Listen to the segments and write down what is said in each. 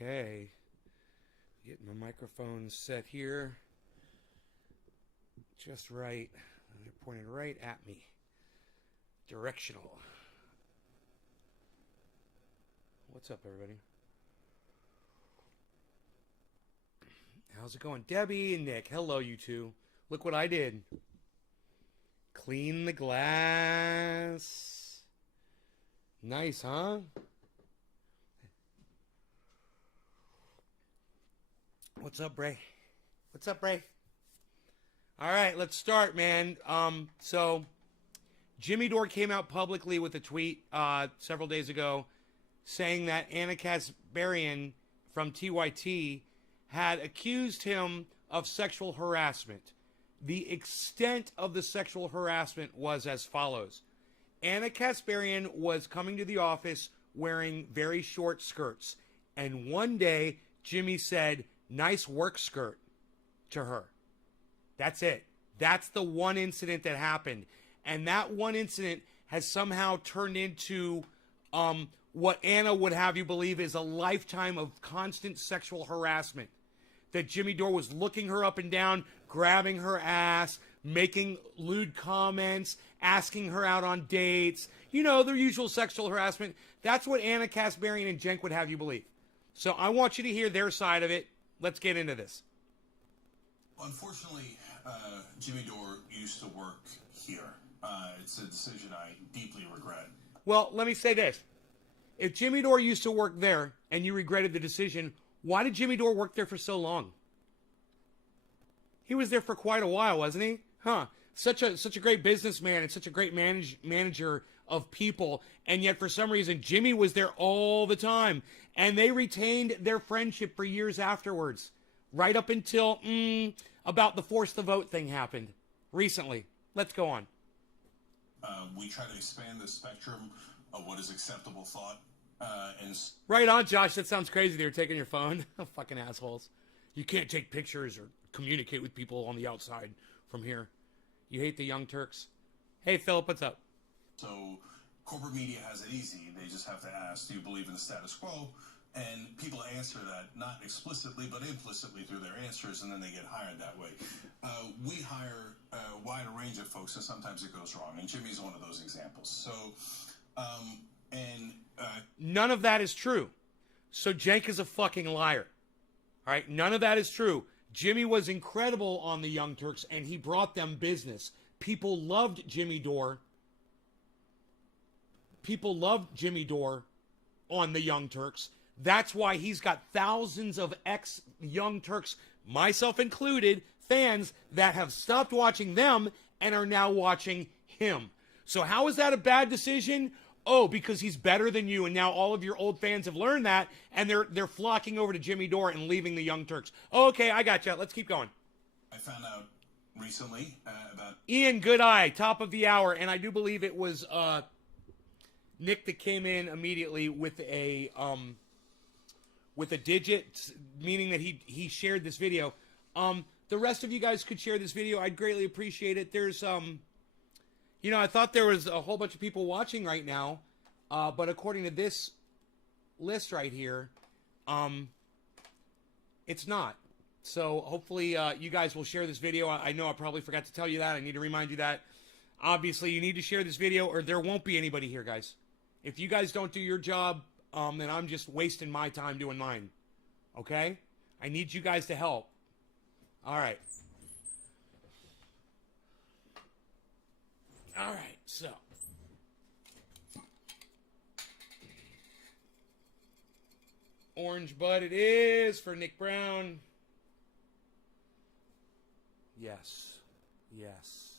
Okay. Getting my microphone set here. Just right. They're pointed right at me. Directional. What's up, everybody? How's it going? Debbie and Nick. Hello, you two. Look what I did. Clean the glass. Nice, huh? What's up, Bray? What's up, Bray? All right, let's start, man. So Jimmy Dore came out publicly with a tweet several days ago saying that Anna Kasparian from TYT had accused him of sexual harassment. The extent of the sexual harassment was as follows. Anna Kasparian was coming to the office wearing very short skirts. And one day, Jimmy said, "Nice work skirt," to her. That's it. That's the one incident that happened. And that one incident has somehow turned into what Anna would have you believe is a lifetime of constant sexual harassment. That Jimmy Dore was looking her up and down, grabbing her ass, making lewd comments, asking her out on dates. You know, the usual sexual harassment. That's what Anna Kasparian and Cenk would have you believe. So I want you to hear their side of it. Let's get into this. Unfortunately, Jimmy Dore used to work here. It's a decision I deeply regret. Well, let me say this. If Jimmy Dore used to work there and you regretted the decision, why did Jimmy Dore work there for so long? He was there for quite a while, wasn't he? Huh. Such a great businessman and such a great manager of people. And yet for some reason, Jimmy was there all the time. And they retained their friendship for years afterwards. Right up until about the force the vote thing happened recently. Let's go on. We try to expand the spectrum of what is acceptable thought. Right on, Josh. That sounds crazy. They're taking your phone. Fucking assholes. You can't take pictures or communicate with people on the outside from here. You hate the Young Turks. Hey, Philip, what's up? So corporate media has it easy. They just have to ask, do you believe in the status quo? And people answer that, not explicitly, but implicitly through their answers, and then they get hired that way. We hire a wide range of folks, and sometimes it goes wrong. And Jimmy's one of those examples. So, none of that is true. So Cenk is a fucking liar. All right, none of that is true. Jimmy was incredible on the Young Turks, and he brought them business. People loved Jimmy Dore. People loved Jimmy Dore on the Young Turks. That's why he's got thousands of ex-Young Turks, myself included, fans that have stopped watching them and are now watching him. So how is that a bad decision? Oh, because he's better than you, and now all of your old fans have learned that, and they're flocking over to Jimmy Dore and leaving the Young Turks. Oh, okay, I got you. Let's keep going. I found out recently about Ian Goodeye, top of the hour, and I do believe it was Nick that came in immediately with a digit, meaning that he shared this video. The rest of you guys could share this video. I'd greatly appreciate it. There's I thought there was a whole bunch of people watching right now, but according to this list right here, it's not. So hopefully you guys will share this video. I know I probably forgot to tell you that. I need to remind you that. Obviously, you need to share this video or there won't be anybody here, guys. If you guys don't do your job, then I'm just wasting my time doing mine. Okay? I need you guys to help. All right. All right, so. Orange Bud it is for Nick Brown. Yes. Yes.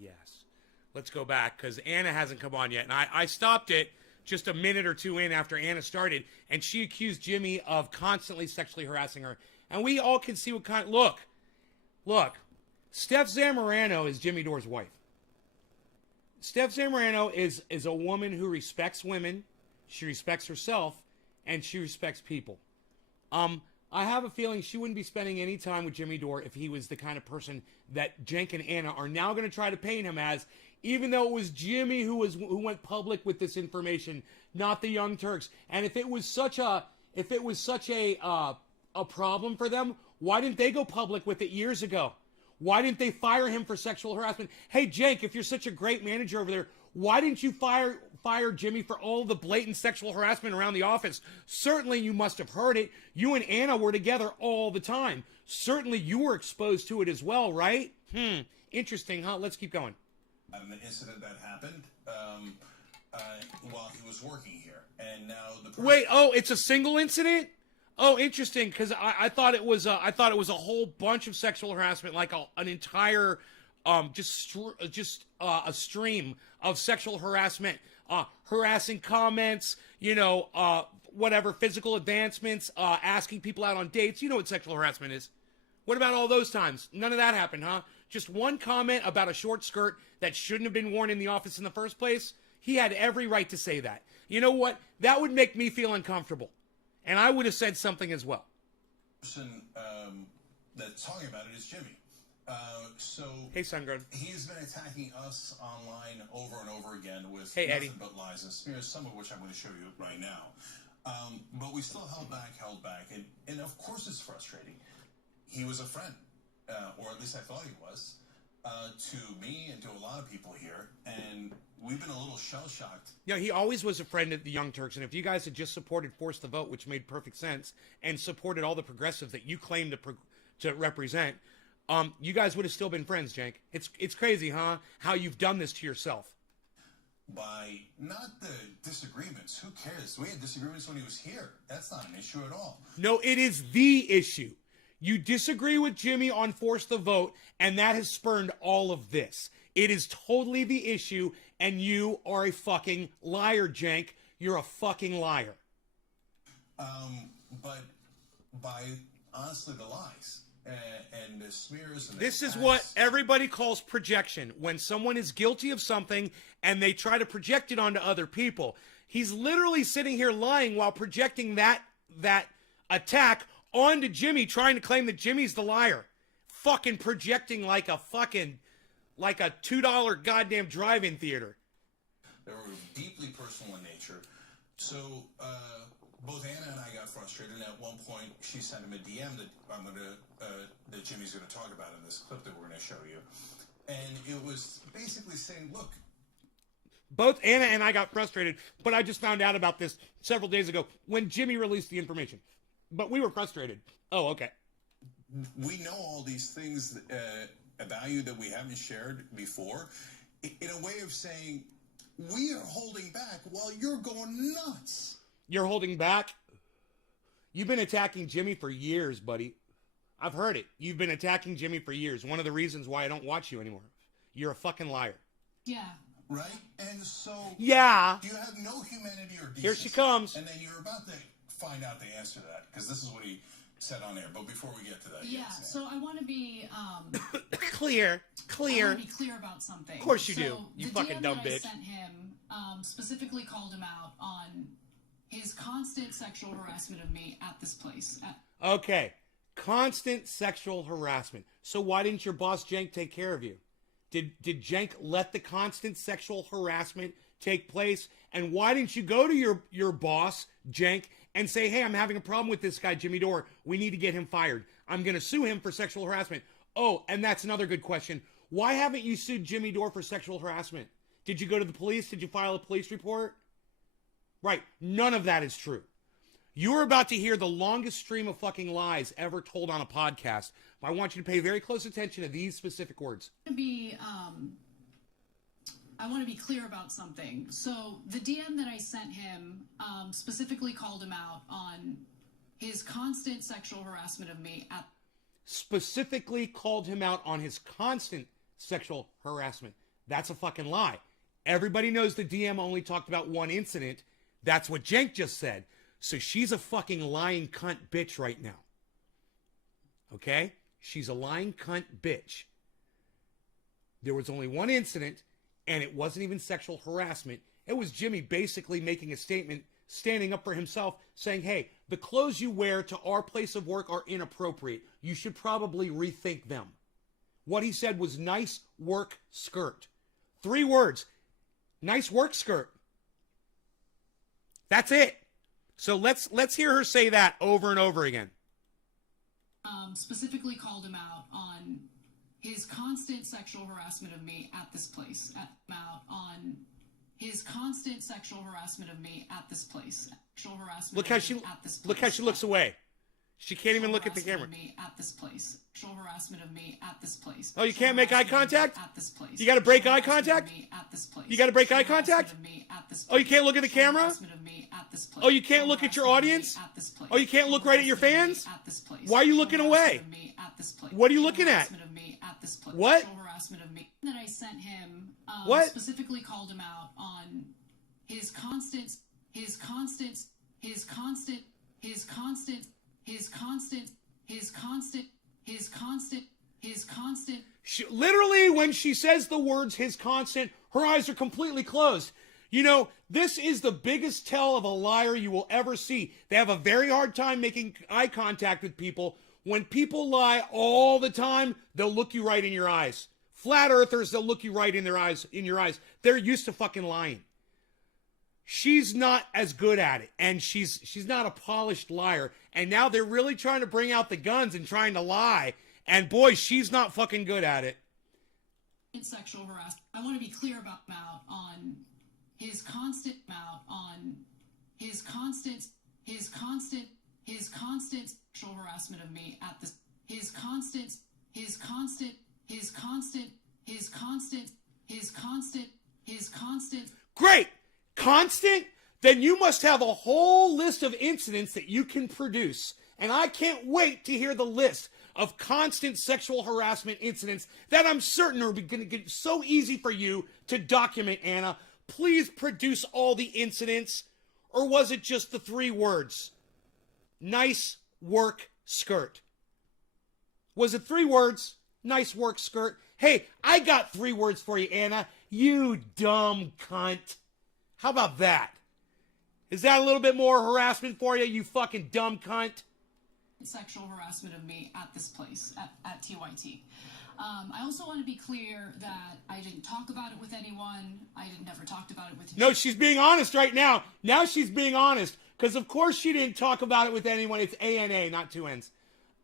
Yes. Let's go back because Anna hasn't come on yet. And I stopped it just a minute or two in after Anna started. And she accused Jimmy of constantly sexually harassing her. And we all can see what kind. Look. Steph Zamorano is Jimmy Dore's wife. Steph Zamorano is a woman who respects women. She respects herself. And she respects people. I have a feeling she wouldn't be spending any time with Jimmy Dore if he was the kind of person that Cenk and Anna are now going to try to paint him as, even though it was Jimmy who went public with this information, not the Young Turks. And if it was such a if it was such a problem for them, why didn't they go public with it years ago? Why didn't they fire him for sexual harassment? Hey, Jake, if you're such a great manager over there, why didn't you fire Jimmy for all the blatant sexual harassment around the office? Certainly you must have heard it. You and Anna were together all the time. Certainly you were exposed to it as well, right? Interesting, huh? Let's keep going. An incident that happened while he was working here, and now the person... Wait, oh, it's a single incident? Oh, interesting, because I thought it was a whole bunch of sexual harassment, like an entire a stream of sexual harassment, harassing comments, whatever, physical advancements, asking people out on dates. You know what sexual harassment is. What about all those times? None of that happened, huh? Just one comment about a short skirt that shouldn't have been worn in the office in the first place. He had every right to say that. You know what? That would make me feel uncomfortable. And I would have said something as well. The person that's talking about it is Jimmy. Hey, Sungrown. He's been attacking us online over and over again with Eddie. nothing but lies and smears, some of which I'm going to show you right now. But we still held back, and of course it's frustrating. He was a friend, or at least I thought he was, to me and to a lot of people here, and we've been a little shell-shocked. Yeah, he always was a friend of the Young Turks, and if you guys had just supported Force the Vote, which made perfect sense, and supported all the progressives that you claim to represent, you guys would have still been friends, Jank. It's crazy, huh? How you've done this to yourself. By not the disagreements. Who cares? We had disagreements when he was here. That's not an issue at all. No, it is the issue. You disagree with Jimmy on Force the Vote, and that has spurned all of this. It is totally the issue, and you are a fucking liar, Jank. You're a fucking liar. But by, honestly, the lies and the smears and this is what everybody calls projection. When someone is guilty of something and they try to project it onto other people. He's literally sitting here lying while projecting that attack onto Jimmy, trying to claim that Jimmy's the liar. Fucking projecting like a $2 goddamn drive-in theater. They were deeply personal in nature. So both Anna and I got frustrated, and at one point she sent him a DM that Jimmy's going to talk about in this clip that we're going to show you. And it was basically saying, look. Both Anna and I got frustrated, but I just found out about this several days ago when Jimmy released the information. But we were frustrated. Oh, okay. We know all these things about you that we haven't shared before, in a way of saying, we are holding back while you're going nuts. You're holding back? You've been attacking Jimmy for years, buddy. I've heard it. You've been attacking Jimmy for years. One of the reasons why I don't watch you anymore. You're a fucking liar. Yeah. Right? And so... Yeah. You have no humanity or decency. Here she comes. And then you're about to find out the answer to that, because this is what he said on air. But before we get to that... Yeah, so I want to be... Clear. I want to be clear about something. Of course you do. You fucking dumb bitch. The DM that I sent him specifically called him out on his constant sexual harassment of me at this place. Okay. Constant sexual harassment. So why didn't your boss Jank take care of you? Did Jank let the constant sexual harassment take place? And why didn't you go to your boss, Jank, and say, hey, I'm having a problem with this guy, Jimmy Dore. We need to get him fired. I'm going to sue him for sexual harassment. Oh, and that's another good question. Why haven't you sued Jimmy Dore for sexual harassment? Did you go to the police? Did you file a police report? Right. None of that is true. You're about to hear the longest stream of fucking lies ever told on a podcast. But I want you to pay very close attention to these specific words. I want to be clear about something. So the DM that I sent him specifically called him out on his constant sexual harassment of me at... Specifically called him out on his constant sexual harassment. That's a fucking lie. Everybody knows the DM only talked about one incident. That's what Jank just said. So she's a fucking lying cunt bitch right now. Okay? She's a lying cunt bitch. There was only one incident, and it wasn't even sexual harassment. It was Jimmy basically making a statement, standing up for himself, saying, hey, the clothes you wear to our place of work are inappropriate. You should probably rethink them. What he said was nice work skirt. 3 words. Nice work skirt. That's it. So let's hear her say that over and over again. Specifically called him out on his constant sexual harassment of me at this place. On his constant sexual harassment of me at this place. Sexual harassment. Look how she looks away. She can't even look at the camera. Me at this place. Sexual harassment of me at this place. Oh, you can't make eye contact? At this place. You got to break eye contact? At this place. You got to break eye contact? Oh, you can't look at the camera? Oh, you can't look at your audience? Oh, you can't look right at your fans? Why are you looking away? What are you looking at? What? That I sent him. What? Specifically called him out on his constant. Literally, when she says the words his constant, her eyes are completely closed. You know, this is the biggest tell of a liar you will ever see. They have a very hard time making eye contact with people. When people lie all the time, they'll look you right in your eyes. Flat earthers, they'll look you right in their eyes, in your eyes. They're used to fucking lying. She's not as good at it, and she's not a polished liar. And now they're really trying to bring out the guns and trying to lie. And boy, she's not fucking good at it. Sexual harassment. I want to be clear about his constant sexual harassment of me at this. His constant. Great. Constant? Then you must have a whole list of incidents that you can produce. And I can't wait to hear the list of constant sexual harassment incidents that I'm certain are going to get so easy for you to document, Anna. Please produce all the incidents. Or was it just the 3 words? Nice work skirt. Was it 3 words? Nice work skirt. Hey, I got 3 words for you, Anna. You dumb cunt. How about that? Is that a little bit more harassment for you, you fucking dumb cunt? Sexual harassment of me at this place, at TYT. I also want to be clear that I didn't talk about it with anyone. I never talked about it with you. No, she's being honest right now. Now she's being honest. Because of course she didn't talk about it with anyone. It's ANA, not 2 N's.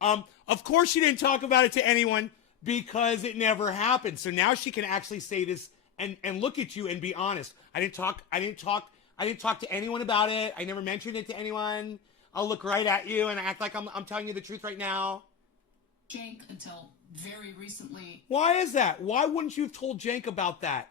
Of course she didn't talk about it to anyone because it never happened. So now she can actually say this and look at you and be honest. I didn't talk to anyone about it. I never mentioned it to anyone. I'll look right at you and act like I'm telling you the truth right now. Jank until very recently. Why is that? Why wouldn't you have told Jank about that?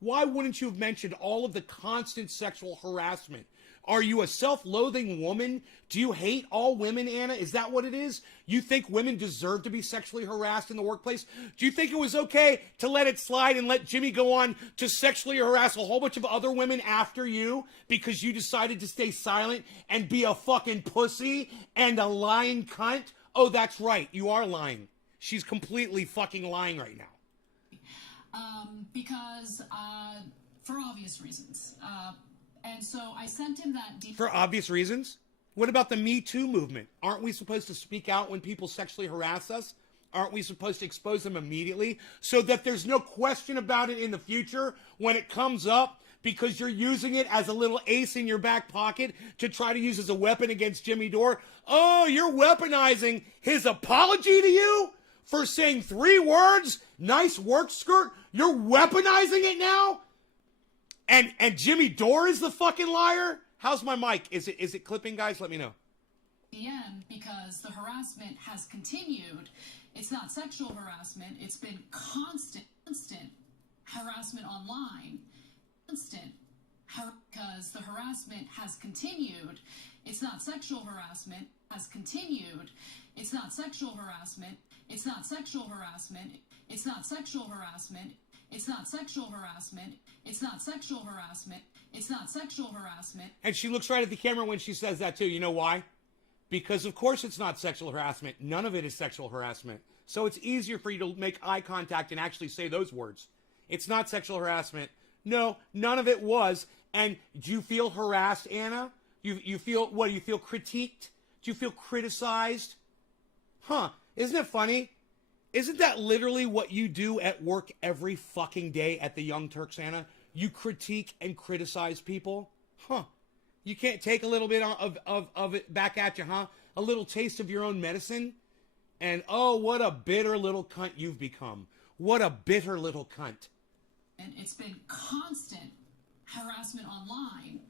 Why wouldn't you have mentioned all of the constant sexual harassment? Are you a self-loathing woman? Do you hate all women, Anna? Is that what it is? You think women deserve to be sexually harassed in the workplace? Do you think it was okay to let it slide and let Jimmy go on to sexually harass a whole bunch of other women after you because you decided to stay silent and be a fucking pussy and a lying cunt? Oh, that's right. You are lying. She's completely fucking lying right now. Because for obvious reasons. And so I sent him that deep. For obvious reasons? What about the Me Too movement? Aren't we supposed to speak out when people sexually harass us? Aren't we supposed to expose them immediately so that there's no question about it in the future when it comes up because you're using it as a little ace in your back pocket to try to use as a weapon against Jimmy Dore? Oh, you're weaponizing his apology to you for saying 3 words? Nice work, skirt? You're weaponizing it now? And Jimmy Dore is the fucking liar? How's my mic? Is it clipping, guys? Let me know. The end, because the harassment has continued. It's not sexual harassment. It's been constant harassment online. Because the harassment has continued. It's not sexual harassment. Has continued. It's not sexual harassment. It's not sexual harassment. It's not sexual harassment. It's not sexual harassment. It's not sexual harassment. It's not sexual harassment. And she looks right at the camera when she says that too. You know why? Because of course it's not sexual harassment. None of it is sexual harassment. So it's easier for you to make eye contact and actually say those words. It's not sexual harassment. No, none of it was. And do you feel harassed, Anna? You feel, what, do you feel critiqued? Do you feel criticized? Huh, isn't it funny? Isn't that literally what you do at work every fucking day at the Young Turks, Anna? You critique and criticize people? Huh. You can't take a little bit of it back at you, huh? A little taste of your own medicine? And oh, what a bitter little cunt you've become. What a bitter little cunt. And it's been constant harassment online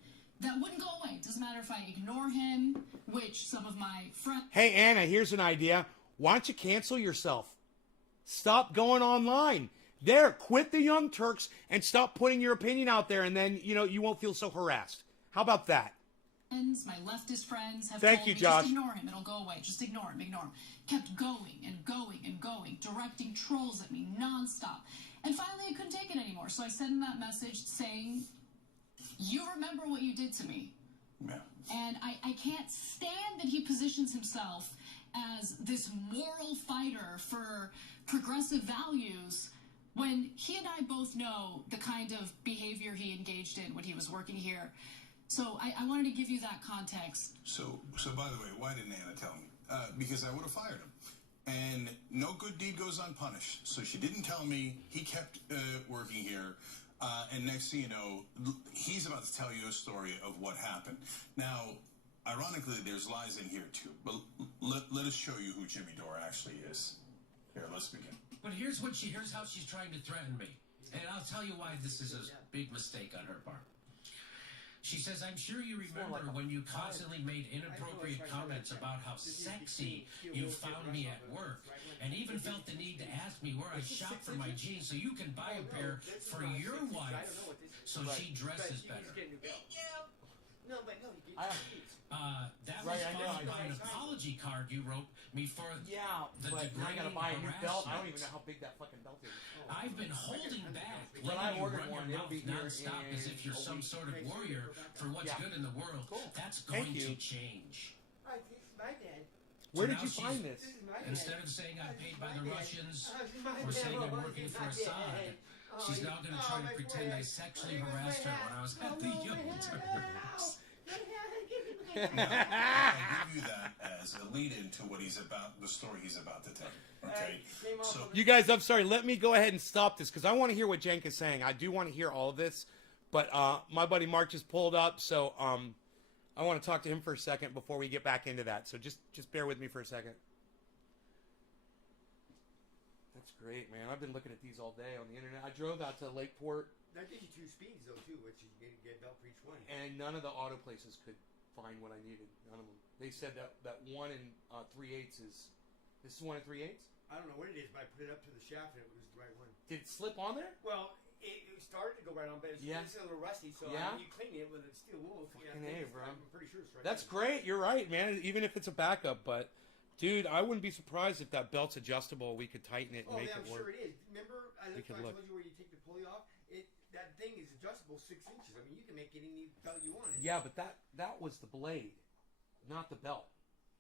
that wouldn't go away. It doesn't matter if I ignore him, which some of my friends... Hey, Anna, here's an idea. Why don't you cancel yourself? Stop going online. There, quit the Young Turks and stop putting your opinion out there, and then, you won't feel so harassed. How about that? My leftist friends have Thank told you, me, Josh. just ignore him, it'll go away. Just ignore him, ignore him. Kept going and going and going, directing trolls at me nonstop. And finally, I couldn't take it anymore. So I sent him that message saying, you remember what you did to me. Yeah. And I can't stand that he positions himself as this moral fighter for progressive values when he and I both know the kind of behavior he engaged in when he was working here. So I wanted to give you that context. So by the way, why didn't Anna tell me? Because I would have fired him. And no good deed goes unpunished. So she didn't tell me. He kept working here. And next thing you know, he's about to tell you a story of what happened. Now, ironically, there's lies in here too. But let us show you who Jimmy Dore actually is. Here, let's begin. But here's how she's trying to threaten me. And I'll tell you why this is a big mistake on her part. She says, I'm sure you remember when you constantly made inappropriate comments about how sexy you found me at work, and even felt the need to ask me where I shop for my jeans so you can buy a pair for your wife so she dresses better. No, but no, That was followed by an apology card you wrote me for the I gotta buy a new belt. I don't even know how big that fucking belt is. I've been holding back, When I letting you ordered run one, your it'll mouth be here nonstop as if you're some sort of warrior for what's good in the world. That's going Thank you. to change. This is my dad. Where So did now you find this? This is my dad. Instead of saying I'm paid by the Russians Or or saying I'm working for Assad, she's now going to try to pretend I sexually harassed her when I was at the Young Turks. Now, I'll give you that as a lead into what he's about, the story he's about to tell. Okay, so You guys, I'm sorry. Let me go ahead and stop this because I want to hear what Jenk is saying. I do want to hear all of this, but my buddy Mark just pulled up, so I want to talk to him for a second before we get back into that. So just bear with me for a second. That's great, man. I've been looking at these all day on the internet. I drove out to Lakeport, That gives you 2 speeds though too, which you get a belt for each one. and none of the auto places could find what I needed. None of them. They said that 1 and 3/8 is. This is 1 and 3/8. I don't know what it is, but I put it up to the shaft and it was the right one. Did it slip on there? Well, it started to go right on, but it's a little rusty. So Yeah? you clean it with a steel wool. Fucking A, bro. I'm pretty sure it's right. That's there. great. You're right, man. Even if it's a backup, but dude, I wouldn't be surprised if that belt's adjustable. We could tighten it and Oh, make yeah, it I'm work. sure it is. Remember, I We could look. told you where you take the pulley off. That thing is adjustable 6 inches. I mean, you can make any belt you want. Yeah, but that was the blade, not the belt.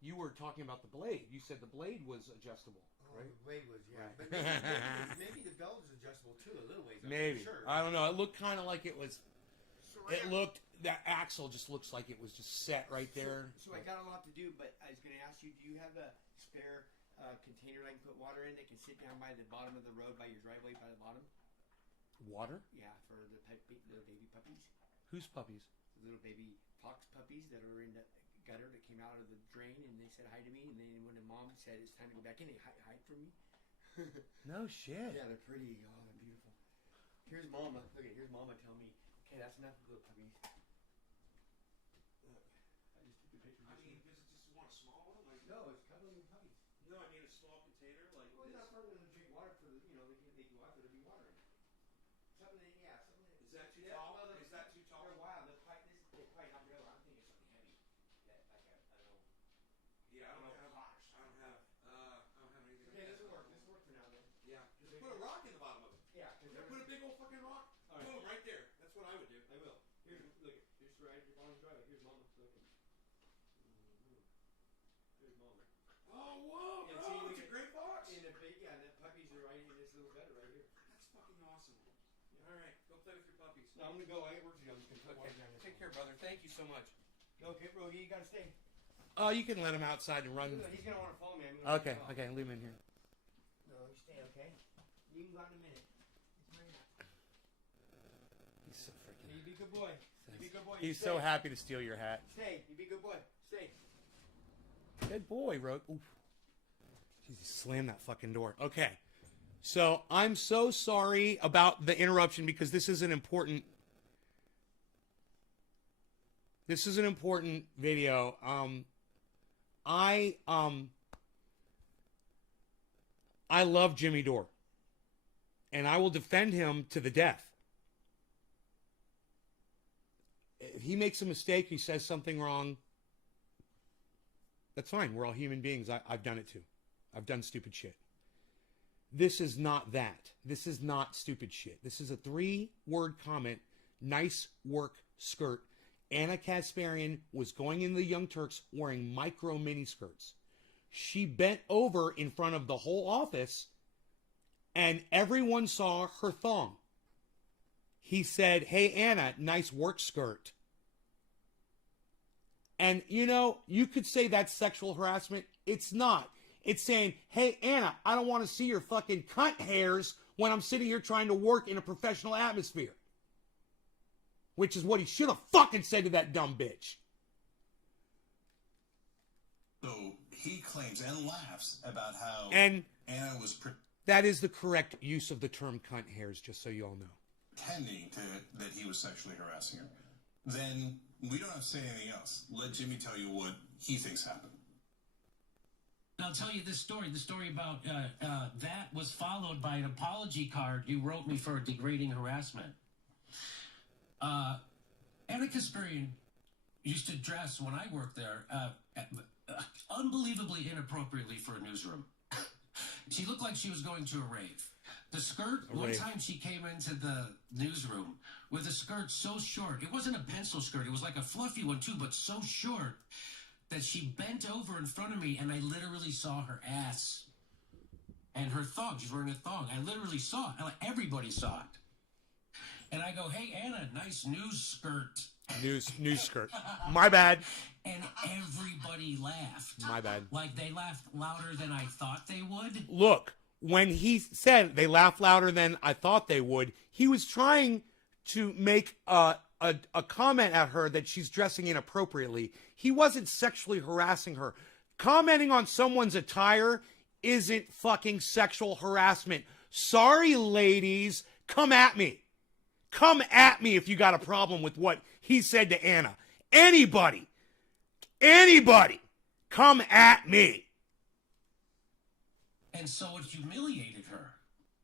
You were talking about the blade. You said the blade was adjustable, Oh, right? the blade was, yeah. Right. But maybe the belt is adjustable too, a little ways. I'm Maybe. not sure. I don't know. It looked kind of like it was. So right It now- looked. That axle just looks like it was just set right there. So I got a lot to do, but I was going to ask you, do you have a spare container I can put water in that can sit down by the bottom of the road by your driveway by the bottom? Water? Yeah, for the little baby puppies. Whose puppies? The little baby fox puppies that are in the gutter that came out of the drain, and they said hi to me, and then when the mom said it's time to go back in, they hide from me. No shit. Yeah, they're pretty. Oh, they're beautiful. Here's Mama. Look at here's Mama telling me, okay, that's enough little puppies. Look, I just took the picture. I mean, does it just want a small one? Like, No, it's cuddling puppies. no, I mean a small container like Well, it's this. not for them to drink water for the, they can go out there to be water in it. Something that, yeah, something that. Is that too yeah, tall? Well, Is that too tall? They're wild. They're quite, they're quite not real. I'm thinking something heavy. That, like a little. Yeah, I don't have. Pot or I don't have. I don't have anything. Okay, this will work. This will work for now then. Yeah. Just Put a rock in the bottom of it. Yeah, because Put a big old fucking rock. All right. Boom, right there. That's what I would do. I will. Here's look. Here's right at your bottom driveway. Here's Mama. Look. Here's Mama. Oh, whoa, Yeah, bro, see, it's a great box. And the big, yeah, the puppies are right in this little gutter right here. That's fucking awesome. All right, go play with your puppies. No, I'm gonna go. I got work to do. I'm just gonna put Okay, water down this. take care, brother. Thank you so much. Okay, bro, you gotta stay. Oh, you can let him outside and run. He's gonna want to follow me. I'm gonna Okay, let him go. okay, leave him in here. No, you stay, okay? You can go out in a minute. He's so freaking. You be a good boy. You be a good boy. He's so happy to steal your hat. Stay. You be a good boy. Stay. Good boy, Rose. Oof. Jesus, slam that fucking door. Okay. So I'm so sorry about the interruption because this is an important video. I love Jimmy Dore. And I will defend him to the death. If he makes a mistake, he says something wrong, that's fine. We're all human beings. I've done it too. I've done stupid shit. This is not that. This is not stupid shit. This is a 3-word comment. Nice work, skirt. Anna Kasparian was going in the Young Turks wearing micro mini skirts. She bent over in front of the whole office and everyone saw her thong. He said, "Hey, Anna, nice work skirt." And, you know, you could say that's sexual harassment. It's not. It's saying, "Hey, Anna, I don't want to see your fucking cunt hairs when I'm sitting here trying to work in a professional atmosphere." Which is what he should have fucking said to that dumb bitch. So he claims and laughs about how And Anna was that is the correct use of the term cunt hairs, just so you all know. pretending that he was sexually harassing her. Then we don't have to say anything else. Let Jimmy tell you what he thinks happened. I'll tell you this story. The story about that was followed by an apology card you wrote me for degrading harassment. Anna Kasparian used to dress, when I worked there, unbelievably inappropriately for a newsroom. She looked like she was going to a rave. The skirt, one time she came into the newsroom with a skirt so short. It wasn't a pencil skirt. It was like a fluffy one, too, but so short that she bent over in front of me, and I literally saw her ass and her thong. She's wearing a thong. I literally saw it. Everybody saw it. And I go, "Hey, Anna, nice news skirt." News skirt. My bad. And everybody laughed. My bad. Like they laughed louder than I thought they would. Look, when he said they laughed louder than I thought they would, he was trying to make a comment at her that she's dressing inappropriately. He wasn't sexually harassing her. Commenting on someone's attire isn't fucking sexual harassment. Sorry, ladies. Come at me. Come at me if you got a problem with what he said to Anna. Anybody, come at me. And so it humiliated her.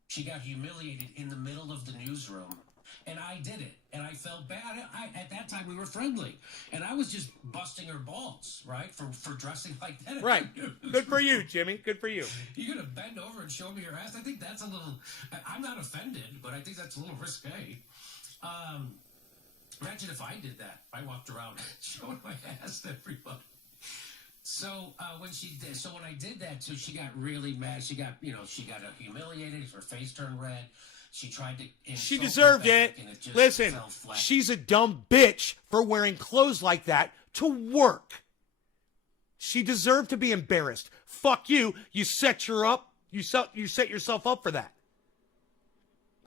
She got humiliated in the middle of the newsroom. And I did it. And I felt bad. At that time, we were friendly. And I was just busting her balls, right? For dressing like that. Right. Good for you, Jimmy. Good for you. You're going to bend over and show me your ass? I think that's a little... I'm not offended, but I think that's a little risque. Imagine if I did that. I walked around showing my ass to everybody. So when I did that too, she got really mad. She got humiliated. Her face turned red. She tried to. She deserved it. Listen, she's a dumb bitch for wearing clothes like that to work. She deserved to be embarrassed. Fuck you. You set yourself up for that.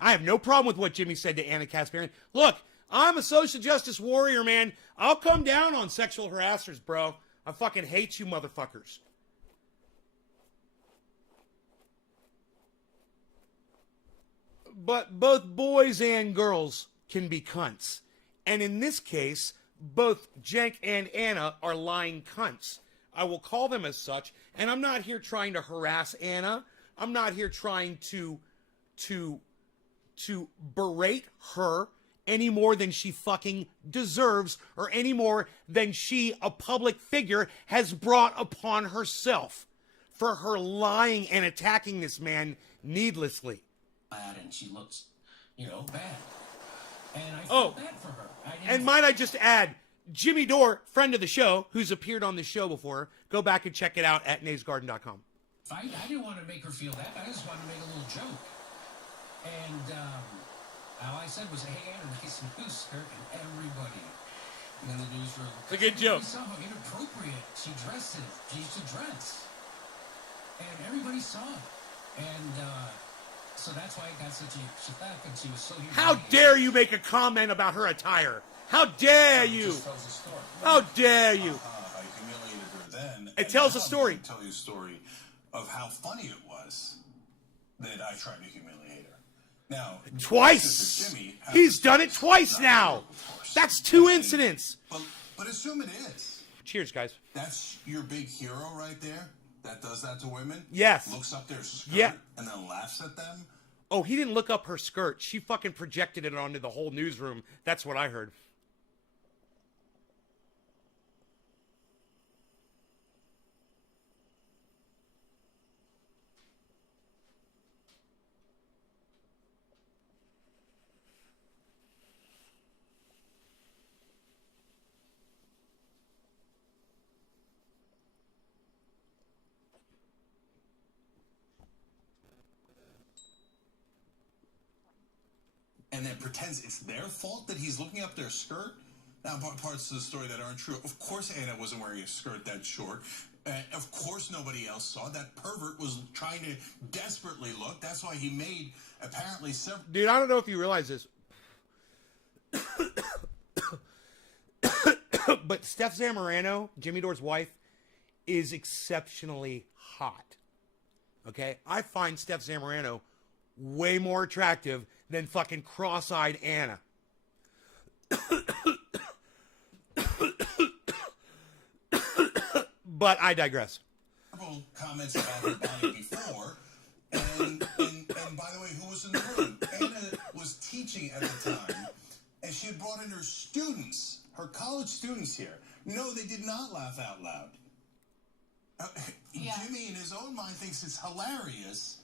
I have no problem with what Jimmy said to Anna Kasparian. Look, I'm a social justice warrior, man. I'll come down on sexual harassers, bro. I fucking hate you motherfuckers. But both boys and girls can be cunts. And in this case, both Jenk and Anna are lying cunts. I will call them as such. And I'm not here trying to harass Anna. I'm not here trying to berate her any more than she fucking deserves or any more than she, a public figure, has brought upon herself for her lying and attacking this man needlessly. And she looks, bad. And I felt bad for her. And might I just add, Jimmy Dore, friend of the show, who's appeared on the show before, go back and check it out at naysgarden.com. I didn't want to make her feel that. I just wanted to make a little joke. And all I said was, "Hey, Anna, nice news skirt," and everybody in the newsroom. It's a good joke. We saw how inappropriate she used to dress. And everybody saw it. And so that's why it got such a laugh, and she was so humiliated. How dare you make a comment about her attire? How dare you? Just tells a story. How dare you? I humiliated her then. It tells a story. I'm going to tell you a story of how funny it was that I tried to humiliate her. Now, Twice. Sister Jimmy has He's to- done it twice not now. true, of course. That's 2 And- incidents. But assume it is. Cheers, guys. That's your big hero right there that does that to women? Yes. Looks up their skirt Yeah. and then laughs at them? Oh, he didn't look up her skirt. She fucking projected it onto the whole newsroom. That's what I heard. And then pretends it's their fault that he's looking up their skirt? Now, parts of the story that aren't true. Of course Anna wasn't wearing a skirt that short. Of course nobody else saw. That pervert was trying to desperately look. That's why he made apparently several... Dude, I don't know if you realize this. But Steph Zamorano, Jimmy Dore's wife, is exceptionally hot. Okay? I find Steph Zamorano way more attractive than fucking cross-eyed Anna. But I digress. Comments about her body before. And by the way, who was in the room? Anna was teaching at the time, and she had brought in her students, her college students here. No, they did not laugh out loud. Yeah. Jimmy, in his own mind, thinks it's hilarious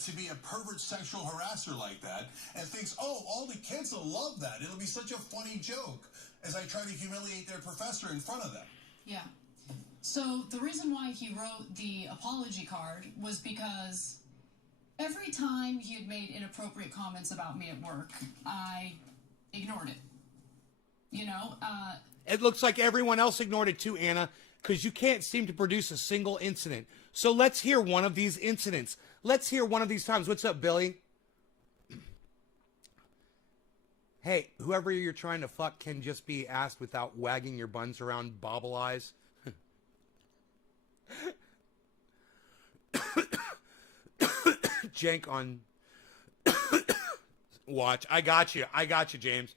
to be a pervert sexual harasser like that, and thinks, oh, all the kids will love that. It'll be such a funny joke as I try to humiliate their professor in front of them. Yeah. So the reason why he wrote the apology card was because every time he had made inappropriate comments about me at work, I ignored it. You know, It looks like everyone else ignored it too, Anna, because you can't seem to produce a single incident. So let's hear one of these incidents. Let's hear one of these times. What's up, Billy? Hey, whoever you're trying to fuck can just be asked without wagging your buns around bobble eyes. Jank on watch. I got you, James.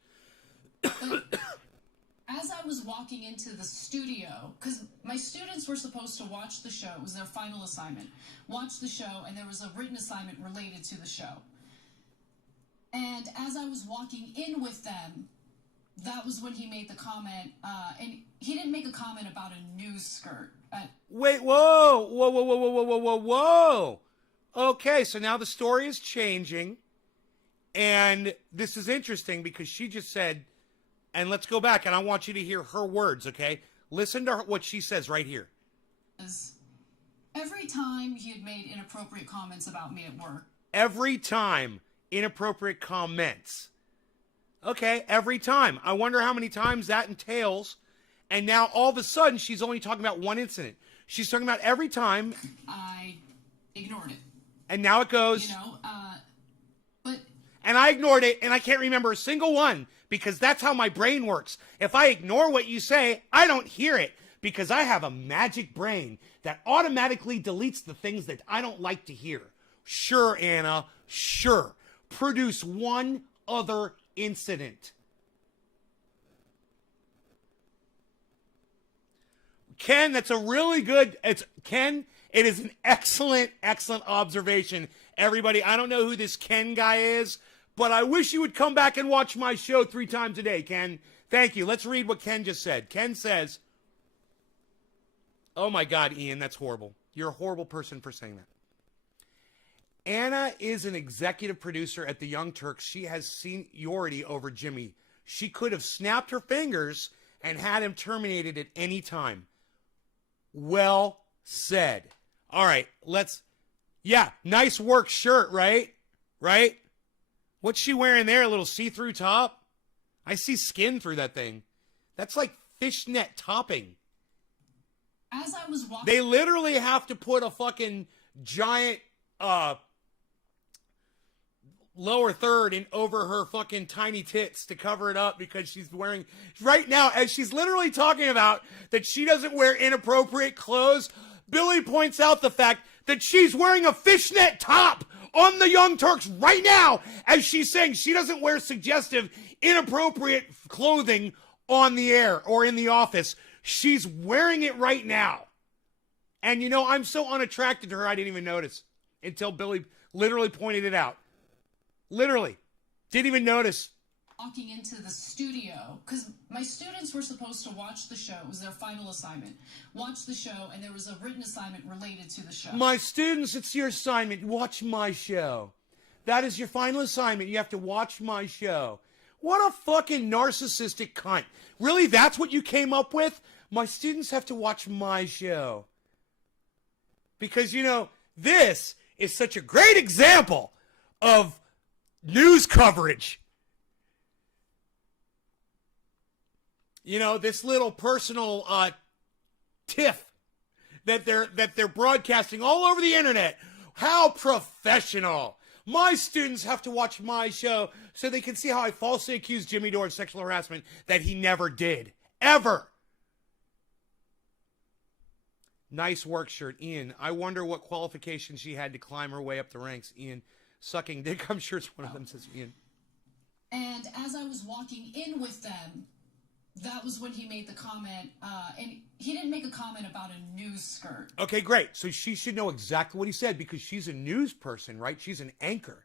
as I was walking into the studio, because my students were supposed to watch the show, it was their final assignment, watch the show, and there was a written assignment related to the show. And as I was walking in with them, that was when he made the comment, and he didn't make a comment about a news skirt. Wait, whoa. Okay, so now the story is changing, and this is interesting because she just said, and let's go back, and I want you to hear her words, okay? Listen to what she says right here. Every time he had made inappropriate comments about me at work. Every time, inappropriate comments. Okay, every time. I wonder how many times that entails. And now all of a sudden, she's only talking about one incident. She's talking about every time. I ignored it. And now it goes. You know, but. And I ignored it, and I can't remember a single one because that's how my brain works. If I ignore what you say, I don't hear it because I have a magic brain that automatically deletes the things that I don't like to hear. Sure, Anna, sure. Produce one other incident. Ken, that's a really good, Ken, it is an excellent observation. Everybody, I don't know who this Ken guy is, but I wish you would come back and watch my show 3 times a day, Ken. Thank you. Let's read what Ken just said. Ken says, oh my God, Ian, that's horrible. You're a horrible person for saying that. Anna is an executive producer at the Young Turks. She has seniority over Jimmy. She could have snapped her fingers and had him terminated at any time. Well said. All right, yeah, nice work shirt, right? Right? What's she wearing there? A little see-through top? I see skin through that thing. That's like fishnet topping. As I was walking. They literally have to put a fucking giant, lower third and over her fucking tiny tits to cover it up because she's wearing, right now, as she's literally talking about that she doesn't wear inappropriate clothes, Billy points out the fact that she's wearing a fishnet top on the Young Turks right now as she's saying she doesn't wear suggestive, inappropriate clothing on the air or in the office. She's wearing it right now. And you know, I'm so unattracted to her, I didn't even notice until Billy literally pointed it out. Literally. Didn't even notice. Walking into the studio, because my students were supposed to watch the show. It was their final assignment. Watch the show, and there was a written assignment related to the show. My students, it's your assignment. Watch my show. That is your final assignment. You have to watch my show. What a fucking narcissistic cunt. Really, that's what you came up with? My students have to watch my show. Because, you know, this is such a great example of news coverage. You know, this little personal tiff that they're broadcasting all over the internet. How professional. My students have to watch my show so they can see how I falsely accused Jimmy Dore of sexual harassment that he never did. Ever. Nice work shirt, Ian. I wonder what qualifications she had to climb her way up the ranks, Ian. Sucking dick, I'm sure it's one of them, says Ian. And as I was walking in with them, that was when he made the comment, and he didn't make a comment about a news skirt. Okay, great. So she should know exactly what he said because she's a news person, right? She's an anchor.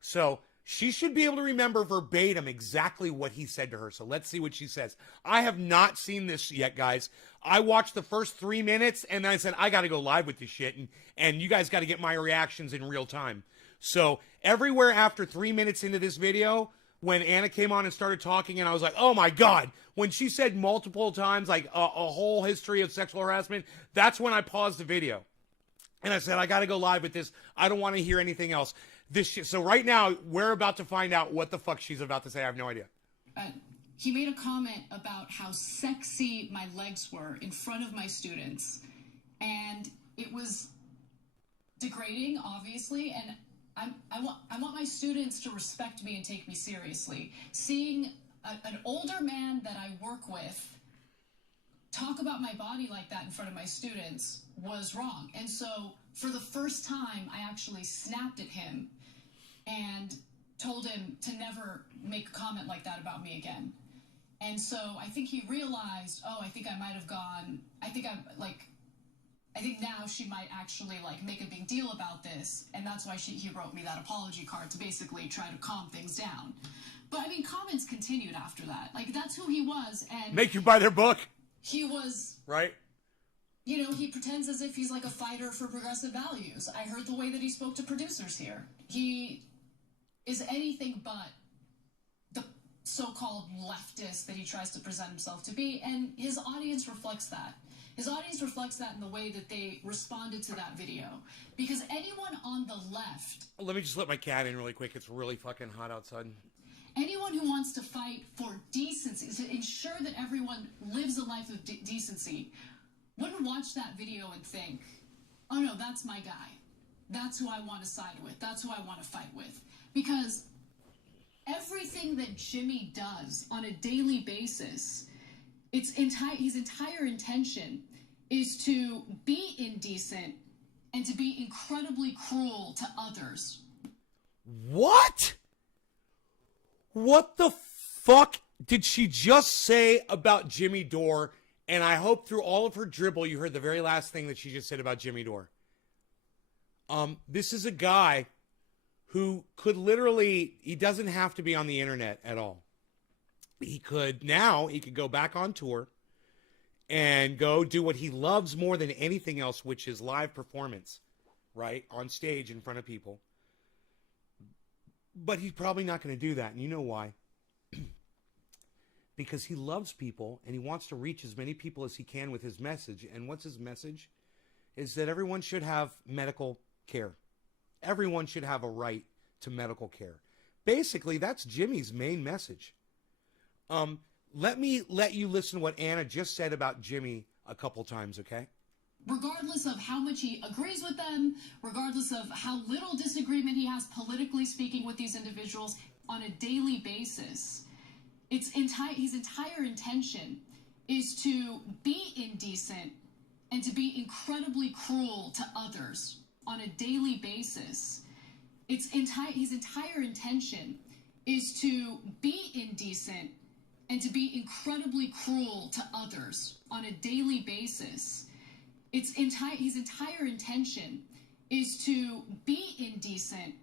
So she should be able to remember verbatim exactly what he said to her. So let's see what she says. I have not seen this yet, guys. I watched the first 3 minutes, and then I said, I got to go live with this shit, and you guys got to get my reactions in real time. So everywhere after 3 minutes into this video, when Anna came on and started talking, and I was like, oh my God, when she said multiple times, like a whole history of sexual harassment, that's when I paused the video. And I said, I got to go live with this. I don't want to hear anything else. This shit. So right now, we're about to find out what the fuck she's about to say. I have no idea. He made a comment about how sexy my legs were in front of my students. And it was degrading, obviously, and I want my students to respect me and take me seriously. Seeing an older man that I work with talk about my body like that in front of my students was wrong. And so for the first time, I actually snapped at him and told him to never make a comment like that about me again. And so I think he realized, oh, I think I might have gone, I think now she might actually like make a big deal about this, and that's why he wrote me that apology card to basically try to calm things down. But I mean, comments continued after that. Like, that's who he was, and make you buy their book. He was right. You know, he pretends as if he's like a fighter for progressive values. I heard the way that he spoke to producers here. He is anything but the so-called leftist that he tries to present himself to be, and his audience reflects that. His audience reflects that in the way that they responded to that video. Because anyone on the left... Let me just let my cat in really quick. It's really fucking hot outside. Anyone who wants to fight for decency, to ensure that everyone lives a life of decency, wouldn't watch that video and think, oh no, that's my guy. That's who I want to side with. That's who I want to fight with. Because everything that Jimmy does on a daily basis... his entire intention is to be indecent and to be incredibly cruel to others. What? What the fuck did she just say about Jimmy Dore? And I hope through all of her dribble you heard the very last thing that she just said about Jimmy Dore. This is a guy who could literally, he doesn't have to be on the internet at all. He could go back on tour and go do what he loves more than anything else, which is live performance, right? On stage in front of people. But he's probably not going to do that. And you know why? Because he loves people and he wants to reach as many people as he can with his message. And what's his message? Is that everyone should have medical care. Everyone should have a right to medical care. Basically, that's Jimmy's main message. Let me let you listen to what Anna just said about Jimmy a couple times, okay? regardless of how much he agrees with them, regardless of how little disagreement he has politically speaking with these individuals on a daily basis. His entire intention is to be indecent and to be incredibly cruel to others on a daily basis. His entire intention is to be indecent and to be incredibly cruel to others on a daily basis. His entire intention is to be indecent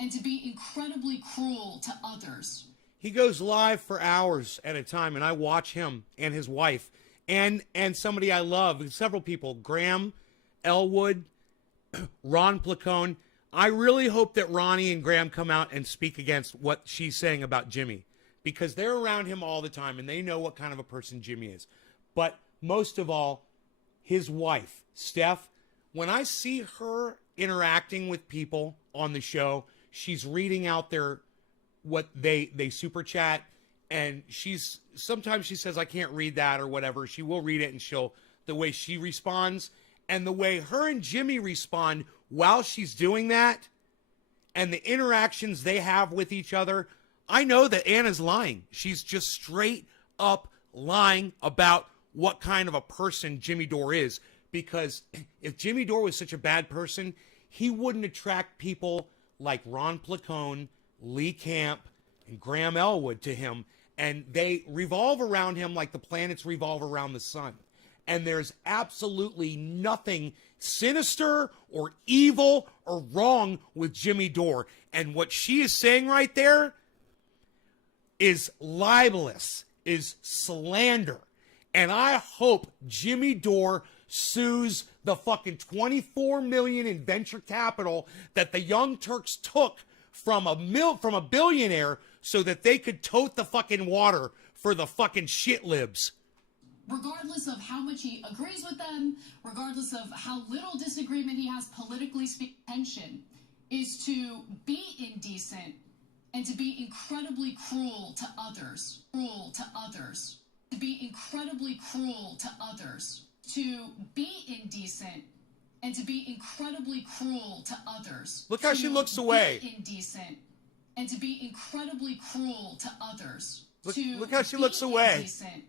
and to be incredibly cruel to others. He goes live for hours at a time, and I watch him and his wife and somebody I love, several people, Graham Elwood, Ron Placone. I really hope that Ronnie and Graham come out and speak against what she's saying about Jimmy, because they're around him all the time and they know what kind of a person Jimmy is. But most of all, his wife, Steph, when I see her interacting with people on the show, she's reading out what they super chat, and sometimes she says, I can't read that or whatever. She will read it, and the way she responds and the way her and Jimmy respond while she's doing that and the interactions they have with each other, I know that Anna's lying. She's just straight up lying about what kind of a person Jimmy Dore is, because if Jimmy Dore was such a bad person, he wouldn't attract people like Ron Placone, Lee Camp, and Graham Elwood to him, and they revolve around him like the planets revolve around the sun. And there's absolutely nothing sinister or evil or wrong with Jimmy Dore. And what she is saying right there is libelous, is slander. And I hope Jimmy Dore sues the fucking $24 million in venture capital that the Young Turks took from a billionaire so that they could tote the fucking water for the fucking shit libs. Regardless of how much he agrees with them, regardless of how little disagreement he has politically speaking, intention is to be indecent and to be incredibly cruel to others. To be incredibly cruel to others. To be indecent and to be incredibly cruel to others. Look how she looks away. Be indecent and to be incredibly cruel to others. Look how she looks away. Indecent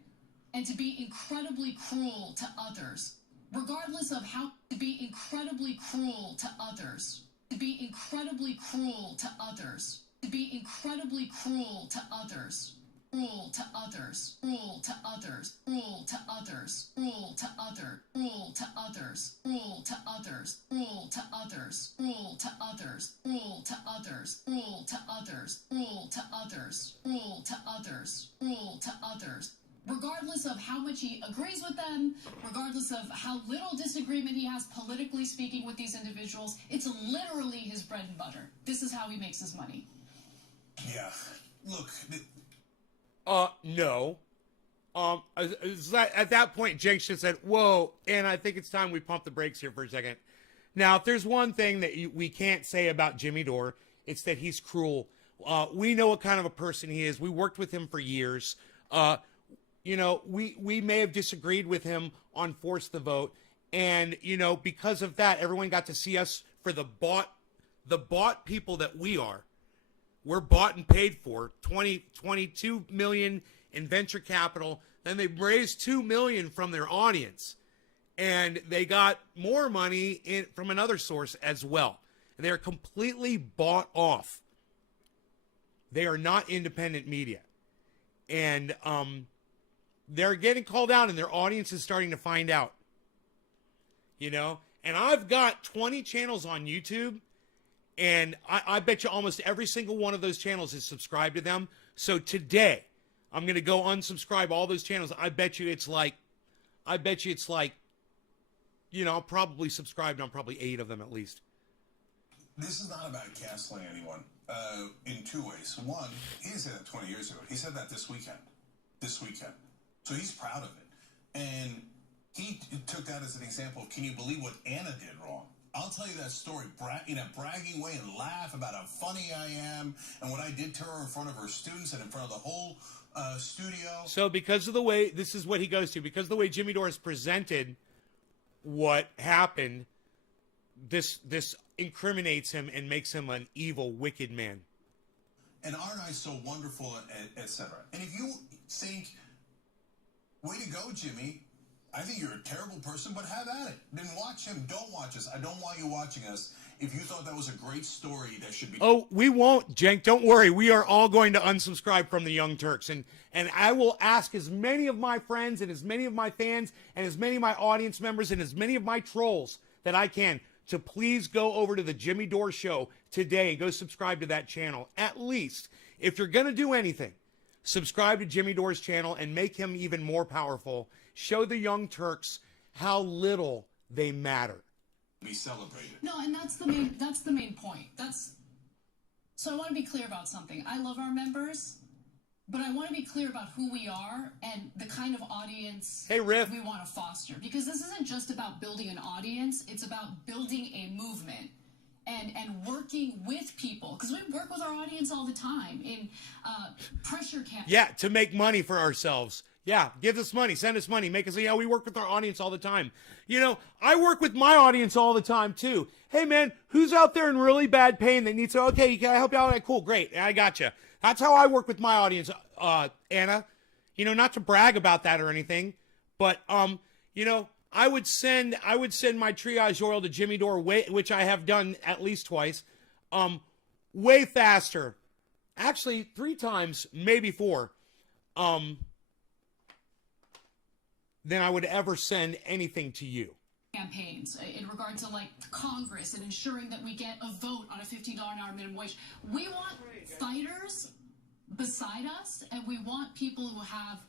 and to be incredibly cruel to others. Regardless of how to be incredibly cruel to others. To be incredibly cruel to others. To be incredibly cruel to others. Cruel to others, cruel to others, cruel to others, cruel to others, cruel to others, cruel to others, cruel to others, cruel to others, cruel to others, cruel to others, cruel to others, cruel to others, cruel to others. Regardless of how much he agrees with them, regardless of how little disagreement he has politically speaking with these individuals, it's literally his bread and butter. This is how he makes his money. Yeah. Look, no. At that point, Jenks just said, whoa, and I think it's time we pump the brakes here for a second. Now, if there's one thing that we can't say about Jimmy Dore, it's that he's cruel. We know what kind of a person he is. We worked with him for years. We may have disagreed with him on Force the Vote, and, because of that, everyone got to see us for the bought people that we are. We're bought and paid for. 22 million in venture capital. Then they raised $2 million from their audience, and they got more money from another source as well. And they're completely bought off. They are not independent media, and they're getting called out, and their audience is starting to find out. And I've got 20 channels on YouTube. And I bet you almost every single one of those channels is subscribed to them. So today, I'm going to go unsubscribe all those channels. I bet you it's like, I'm probably subscribed on probably 8 of them at least. this is not about canceling anyone in two ways. One, he didn't say that 20 years ago. He said that this weekend. So he's proud of it. And he took that as an example of, can you believe what Anna did wrong? I'll tell you that story in a bragging way and laugh about how funny I am and what I did to her in front of her students and in front of the whole studio. So because of the way, this is what he goes to, because of the way Jimmy Dore is presented what happened, this incriminates him and makes him an evil, wicked man. And aren't I so wonderful, etc. And if you think, way to go, Jimmy, I think you're a terrible person, but have at it. Then watch him. Don't watch us. I don't want you watching us. If you thought that was a great story, that should be... Oh, we won't, Jenk. Don't worry. We are all going to unsubscribe from the Young Turks. And I will ask as many of my friends and as many of my fans and as many of my audience members and as many of my trolls that I can to please go over to the Jimmy Dore Show today and go subscribe to that channel. At least, if you're going to do anything, subscribe to Jimmy Dore's channel and make him even more powerful. Show the Young Turks how little they matter. Be celebrated. No, and that's the main point. So I want to be clear about something. I love our members, but I want to be clear about who we are and the kind of audience Hey, Riff. we want to foster. Because this isn't just about building an audience, it's about building a movement and working with people. Because we work with our audience all the time in pressure campaigns. Yeah, to make money for ourselves. Yeah, give us money, send us money, make us, yeah, we work with our audience all the time. You know, I work with my audience all the time too. Hey man, who's out there in really bad pain that needs to, okay, can I help you out? Okay, cool, great, I got you. That's how I work with my audience, Anna. You know, not to brag about that or anything, but, you know, I would send my triage oil to Jimmy Dore, which I have done at least twice, way faster. Actually, 3 times, maybe 4. Than I would ever send anything to you. Campaigns in regard to like Congress and ensuring that we get a vote on a $15 an hour minimum wage. We want fighters beside us, and we want people who have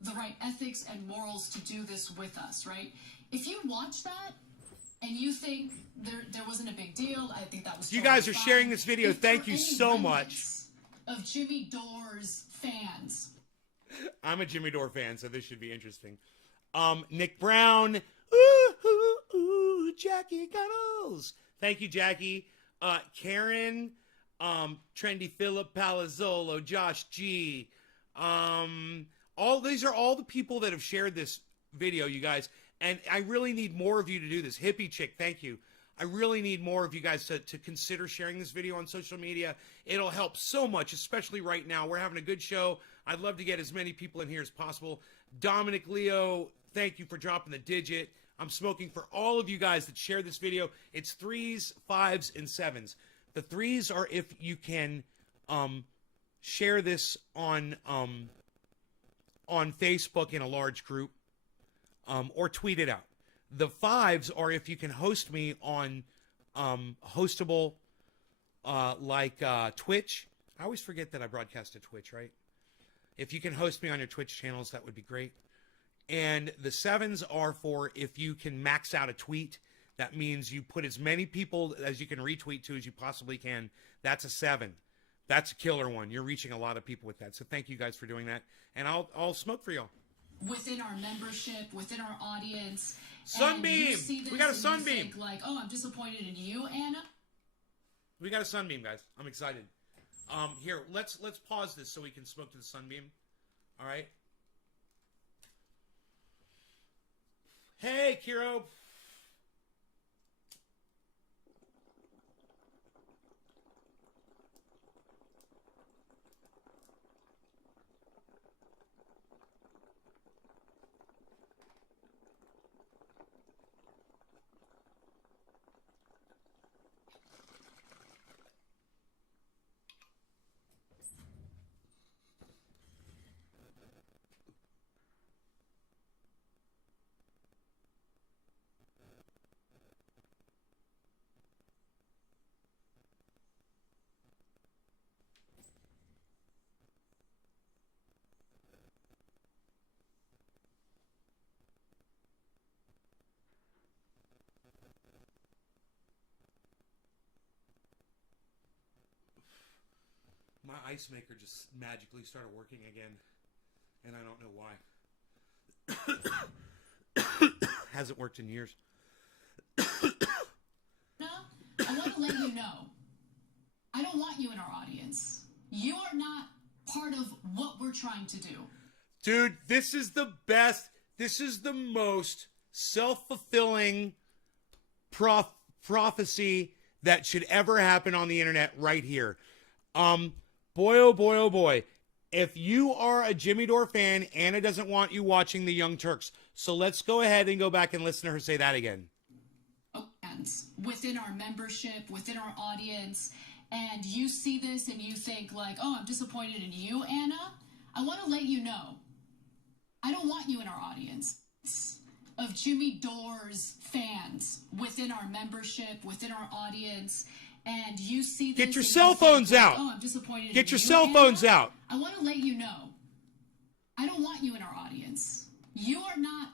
the right ethics and morals to do this with us, right? If you watch that and you think there wasn't a big deal, I think that was You guys are totally sharing fine. this video. If Thank there you are any so much. remnants of Jimmy Dore's fans. I'm a Jimmy Dore fan, so this should be interesting. Nick Brown. Ooh, ooh, ooh, Jackie Gunnels. Thank you, Jackie. Karen. Trendy Philip Palazzolo. Josh G. All these are all the people that have shared this video, you guys. And I really need more of you to do this. Hippie Chick, thank you. I really need more of you guys to consider sharing this video on social media. It'll help so much, especially right now. We're having a good show. I'd love to get as many people in here as possible. Dominic Leo, thank you for dropping the digit. I'm smoking for all of you guys that share this video. It's 3s, 5s, and 7s. The 3s are if you can share this on Facebook in a large group or tweet it out. The 5s are if you can host me on hostable like Twitch. I always forget that I broadcast to Twitch, right? If you can host me on your Twitch channels, that would be great. And the 7s are for if you can max out a tweet. That means you put as many people as you can retweet to as you possibly can. That's a 7. That's a killer one. You're reaching a lot of people with that. So thank you guys for doing that. And I'll smoke for y'all. Within our membership, within our audience. Sunbeam! We got a Sunbeam! Think like, oh, I'm disappointed in you, Anna. We got a Sunbeam, guys. I'm excited. Here, let's pause this so we can smoke to the Sunbeam. All right. Hey, Kiro. My ice maker just magically started working again, and I don't know why. Hasn't worked in years. No, I want to let you know, I don't want you in our audience. You are not part of what we're trying to do. Dude, this is the best. This is the most self-fulfilling prophecy that should ever happen on the internet right here. Boy, oh boy, oh boy. If you are a Jimmy Dore fan, Anna doesn't want you watching the Young Turks. So let's go ahead and go back and listen to her say that again. Within our membership, within our audience, and you see this and you think like, oh, I'm disappointed in you, Anna, I want to let you know, I don't want you in our audience of Jimmy Dore's fans within our membership, within our audience, and you see this. Get your cell phones out. Oh, I'm disappointed. Get your cell phones out. I want to let you know, I don't want you in our audience. You are not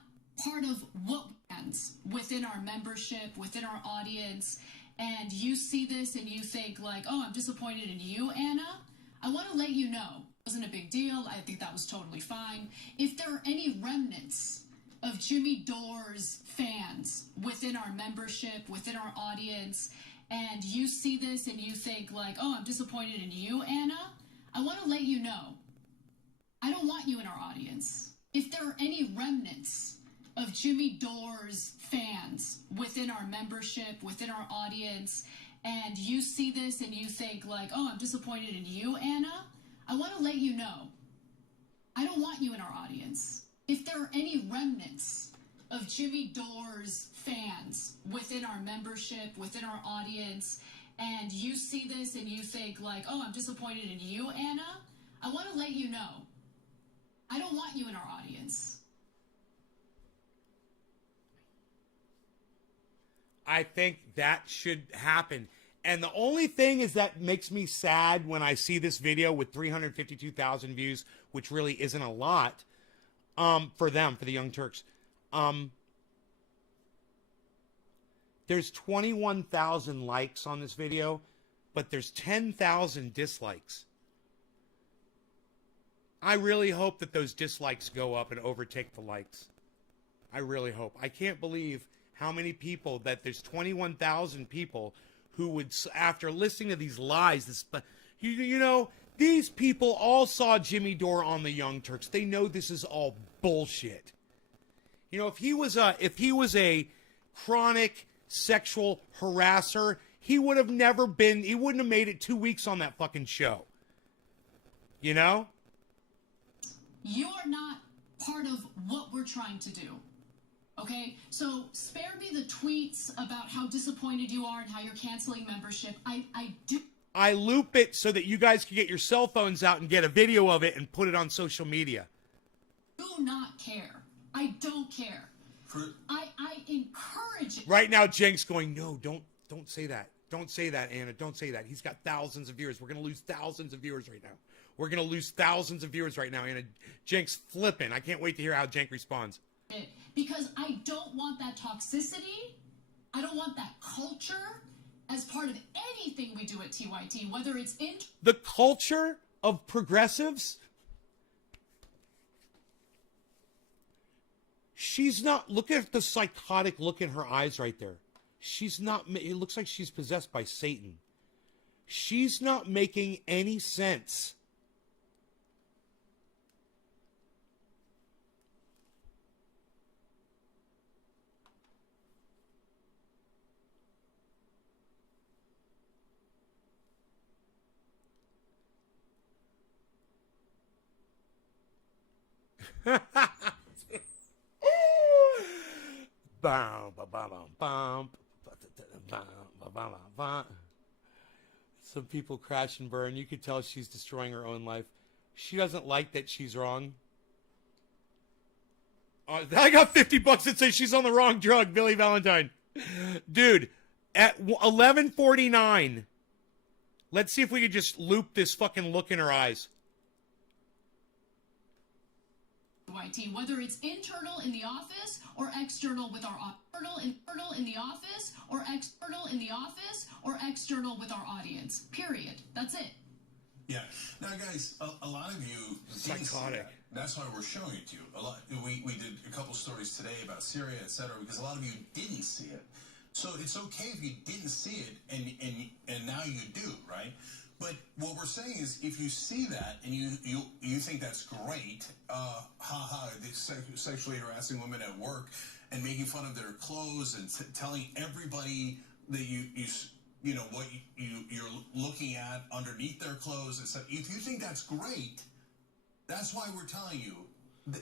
part of what fans within our membership, within our audience, and you see this and you think like, oh, I'm disappointed in you, Anna. I want to let you know, it wasn't a big deal. I think that was totally fine. If there are any remnants of Jimmy Dore's fans within our membership, within our audience, and you see this and you think like, oh, I'm disappointed in you, Anna, I want to let you know, I don't want you in our audience. If there are any remnants of Jimmy Dore's fans within our membership, within our audience, and you see this and you think like, oh, I'm disappointed in you, Anna, I want to let you know, I don't want you in our audience. If there are any remnants of Jimmy Dore's fans within our membership, within our audience, and you see this and you think like, oh, I'm disappointed in you, Anna, I want to let you know, I don't want you in our audience. I think that should happen. And the only thing is that makes me sad when I see this video with 352,000 views, which really isn't a lot for them, for the Young Turks. There's 21,000 likes on this video, but there's 10,000 dislikes. I really hope that those dislikes go up and overtake the likes. I really hope. I can't believe how many people, that there's 21,000 people who would, after listening to these lies, you know, these people all saw Jimmy Dore on the Young Turks. They know this is all bullshit. You know, if he was a chronic sexual harasser, he wouldn't have made it 2 weeks on that fucking show. You know? You are not part of what we're trying to do. Okay, so spare me the tweets about how disappointed you are and how you're canceling membership. I loop it so that you guys can get your cell phones out and get a video of it and put it on social media. Do not care. I don't care. I encourage it. Right now, Jenks going, no, don't say that. Don't say that, Anna. Don't say that. He's got thousands of viewers. We're going to lose thousands of viewers right now. We're going to lose thousands of viewers right now, Anna. Jenks flipping. I can't wait to hear how Jenk responds. Because I don't want that toxicity, I don't want that culture as part of anything we do at TYT, whether it's in... The culture of progressives? She's not... Look at the psychotic look in her eyes right there. She's not... It looks like she's possessed by Satan. She's not making any sense. Some people crash and burn. You could tell she's destroying her own life. She doesn't like that she's wrong. I got $50 that says she's on the wrong drug, Billy Valentine. Dude, at 11:49, let's see if we could just loop this fucking look in her eyes. YT, whether it's internal in the office or external with our internal in the office or external with our audience. Period. That's it. Yeah. Now, guys, a lot of you didn't see that. That's why we're showing it to you. A lot. We did a couple stories today about Syria, etc., because a lot of you didn't see it. So it's okay if you didn't see it, and now you do, right? But what we're saying is, if you see that and you think that's great, they're sexually harassing women at work, and making fun of their clothes and telling everybody that you know what you're looking at underneath their clothes and stuff. If you think that's great, that's why we're telling you that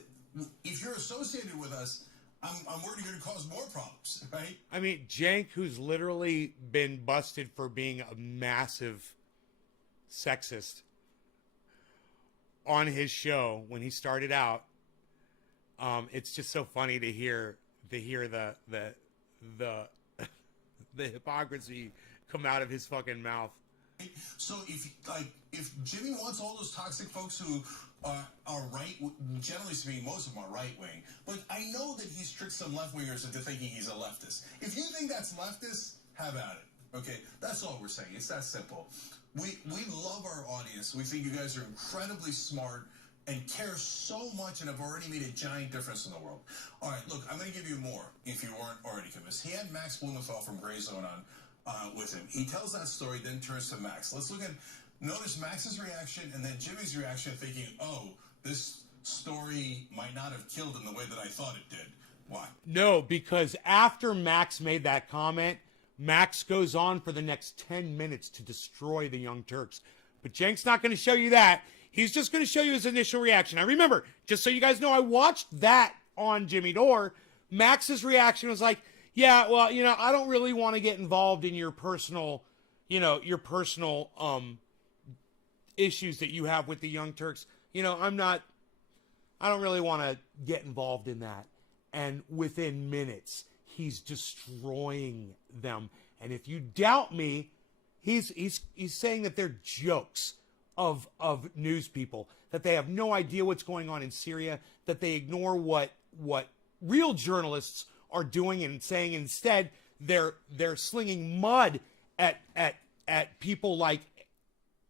if you're associated with us, I'm worried you're going to cause more problems, right? I mean, Jank, who's literally been busted for being a massive sexist on his show when he started out, it's just so funny to hear the the hypocrisy come out of his fucking mouth. So if Jimmy wants all those toxic folks who are right, generally speaking, most of them are right wing, but I know that he's tricked some left wingers into thinking he's a leftist. If you think that's leftist, have at it. Okay, that's all we're saying. It's that simple. We love our audience. We think you guys are incredibly smart and care so much and have already made a giant difference in the world. All right, look, I'm going to give you more if you weren't already convinced. He had Max Blumenthal from Grey Zone on with him. He tells that story, then turns to Max. Let's notice Max's reaction and then Jimmy's reaction, thinking, oh, this story might not have killed in the way that I thought it did. Why? No, because after Max made that comment, Max goes on for the next 10 minutes to destroy the Young Turks. But Jank's not going to show you that. He's just going to show you his initial reaction. Now remember, just so you guys know, I watched that on Jimmy Dore. Max's reaction was like, yeah, well, I don't really want to get involved in your personal, issues that you have with the Young Turks. I don't really want to get involved in that. And within minutes, he's destroying them. And if you doubt me, he's saying that they're jokes of news people, that they have no idea what's going on in Syria, that they ignore what real journalists are doing and saying. Instead, they're slinging mud at people like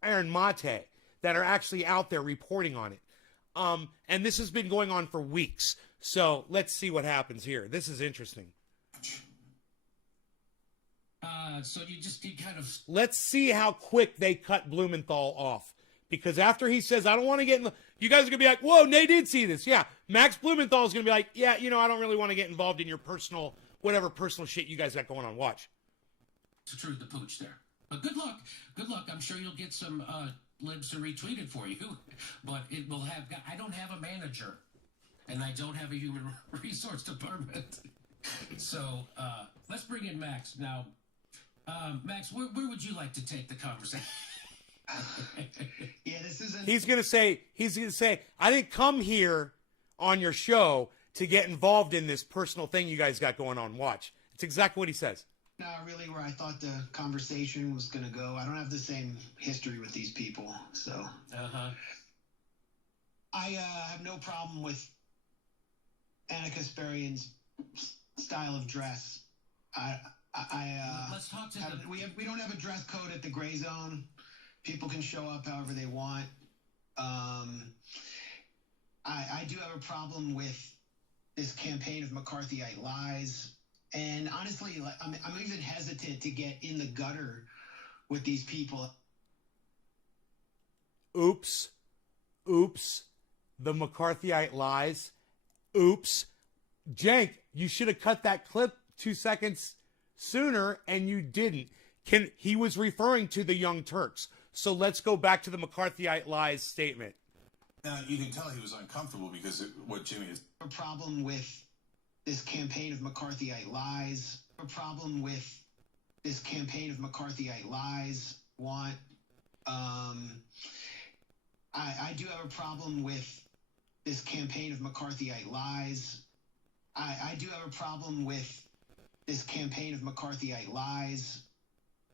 Aaron Mate that are actually out there reporting on it. And this has been going on for weeks. So let's see what happens here. This is interesting. So you kind of... Let's see how quick they cut Blumenthal off. Because after he says, I don't want to get in the... You guys are going to be like, whoa, they did see this. Yeah, Max Blumenthal is going to be like, yeah, I don't really want to get involved in your personal, whatever personal shit you guys got going on. Watch. It's true, the pooch there. But good luck. Good luck. I'm sure you'll get some libs to retweet it for you. But it will have... I don't have a manager. And I don't have a human resource department. So let's bring in Max. Now, Max, where would you like to take the conversation? Yeah, this isn't... He's gonna say, I didn't come here on your show to get involved in this personal thing you guys got going on. Watch. It's exactly what he says. Not really where I thought the conversation was gonna go. I don't have the same history with these people, so... I have no problem with Anna Kasparian's style of dress. Let's talk to them. We don't have a dress code at the Grey Zone. People can show up however they want. I do have a problem with this campaign of McCarthyite lies. And honestly, I'm even hesitant to get in the gutter with these people. Oops. The McCarthyite lies. Oops. Jank, you should have cut that clip 2 seconds sooner, and you didn't. He was referring to the Young Turks. So let's go back to the McCarthyite lies statement. Now, you can tell he was uncomfortable because what Jimmy is... A problem with this campaign of McCarthyite lies. A problem with this campaign of McCarthyite lies. I do have a problem with this campaign of McCarthyite lies. I do have a problem with this campaign of McCarthyite lies.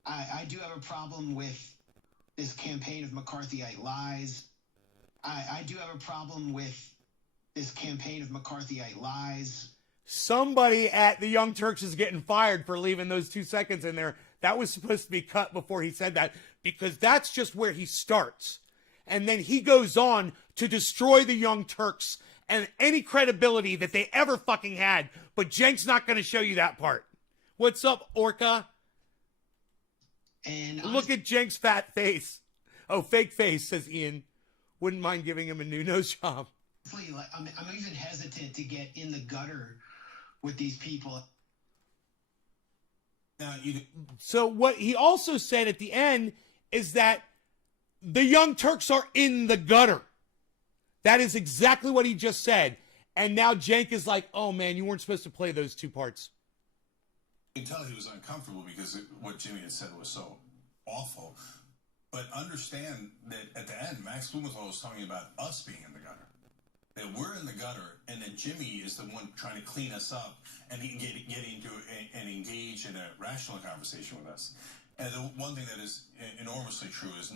I do have a problem with this campaign of McCarthyite lies. I do have a problem with this campaign of McCarthyite lies. Somebody at the Young Turks is getting fired for leaving those 2 seconds in there. That was supposed to be cut before he said that, because that's just where he starts. And then he goes on to destroy the Young Turks and any credibility that they ever fucking had. But Jank's not going to show you that part. What's up, Orca? And look at Jank's fat face. Oh, fake face, says Ian. Wouldn't mind giving him a new nose job. Honestly, I'm even hesitant to get in the gutter with these people. Now, So what he also said at the end is that the Young Turks are in the gutter. That is exactly what he just said. And now Cenk is like, oh, man, you weren't supposed to play those two parts. you can tell he was uncomfortable because what Jimmy had said was so awful. But understand that at the end, Max Blumenthal was talking about us being in the gutter. That we're in the gutter, and that Jimmy is the one trying to clean us up and get into and engage in a rational conversation with us. And the one thing that is enormously true is...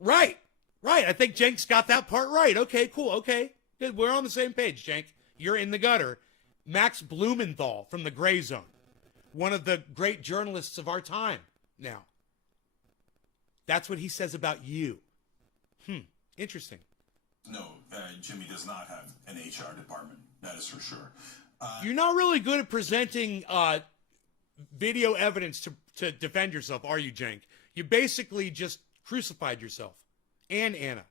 Right. I think Cenk's got that part right. Okay, cool. Okay. Good. We're on the same page, Cenk. You're in the gutter. Max Blumenthal from the Gray Zone. One of the great journalists of our time now. That's what he says about you. Interesting. No, Jimmy does not have an HR department. That is for sure. You're not really good at presenting video evidence to defend yourself, are you, Cenk? You basically just crucified yourself. And Anna.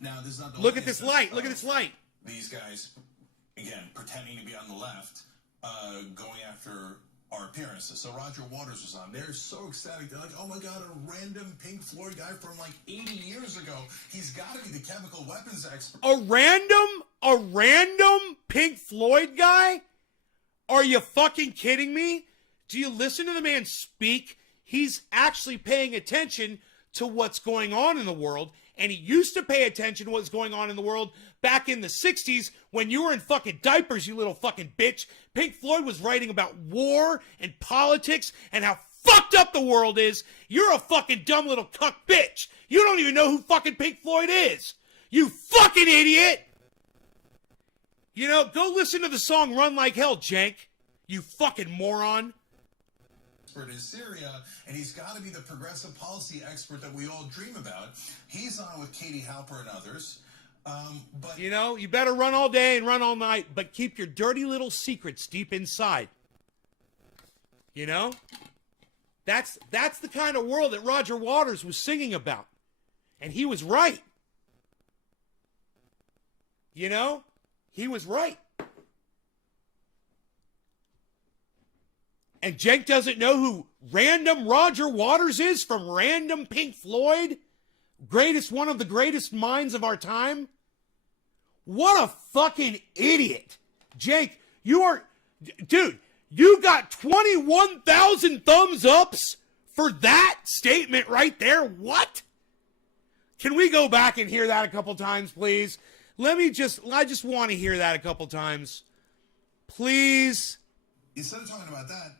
Now, this is not the Look at this light. Look at this light. These guys, again, pretending to be on the left, going after our appearances. So Roger Waters was on. They're so ecstatic. They're like, oh my God, a random Pink Floyd guy from like 80 years ago. He's got to be the chemical weapons expert. A random Pink Floyd guy? Are you fucking kidding me? Do you listen to the man speak? He's actually paying attention to what's going on in the world. And he used to pay attention to what's going on in the world back in the 60s when you were in fucking diapers, you little fucking bitch. Pink Floyd was writing about war and politics and how fucked up the world is. You're a fucking dumb little cuck bitch. You don't even know who fucking Pink Floyd is. You fucking idiot. You know, go listen to the song Run Like Hell, Cenk. You fucking moron. In Syria, and he's got to be the progressive policy expert that we all dream about. He's on with Katie Halper and others. But you know, you better run all day and run all night, but keep your dirty little secrets deep inside. You know? That's the kind of world that Roger Waters was singing about. And he was right. You know? He was right. And Cenk doesn't know who random Roger Waters is from random Pink Floyd? One of the greatest minds of our time? What a fucking idiot. Cenk, dude, you got 21,000 thumbs ups for that statement right there? What? Can we go back and hear that a couple times, please? I just want to hear that a couple times. Please. Instead of talking about that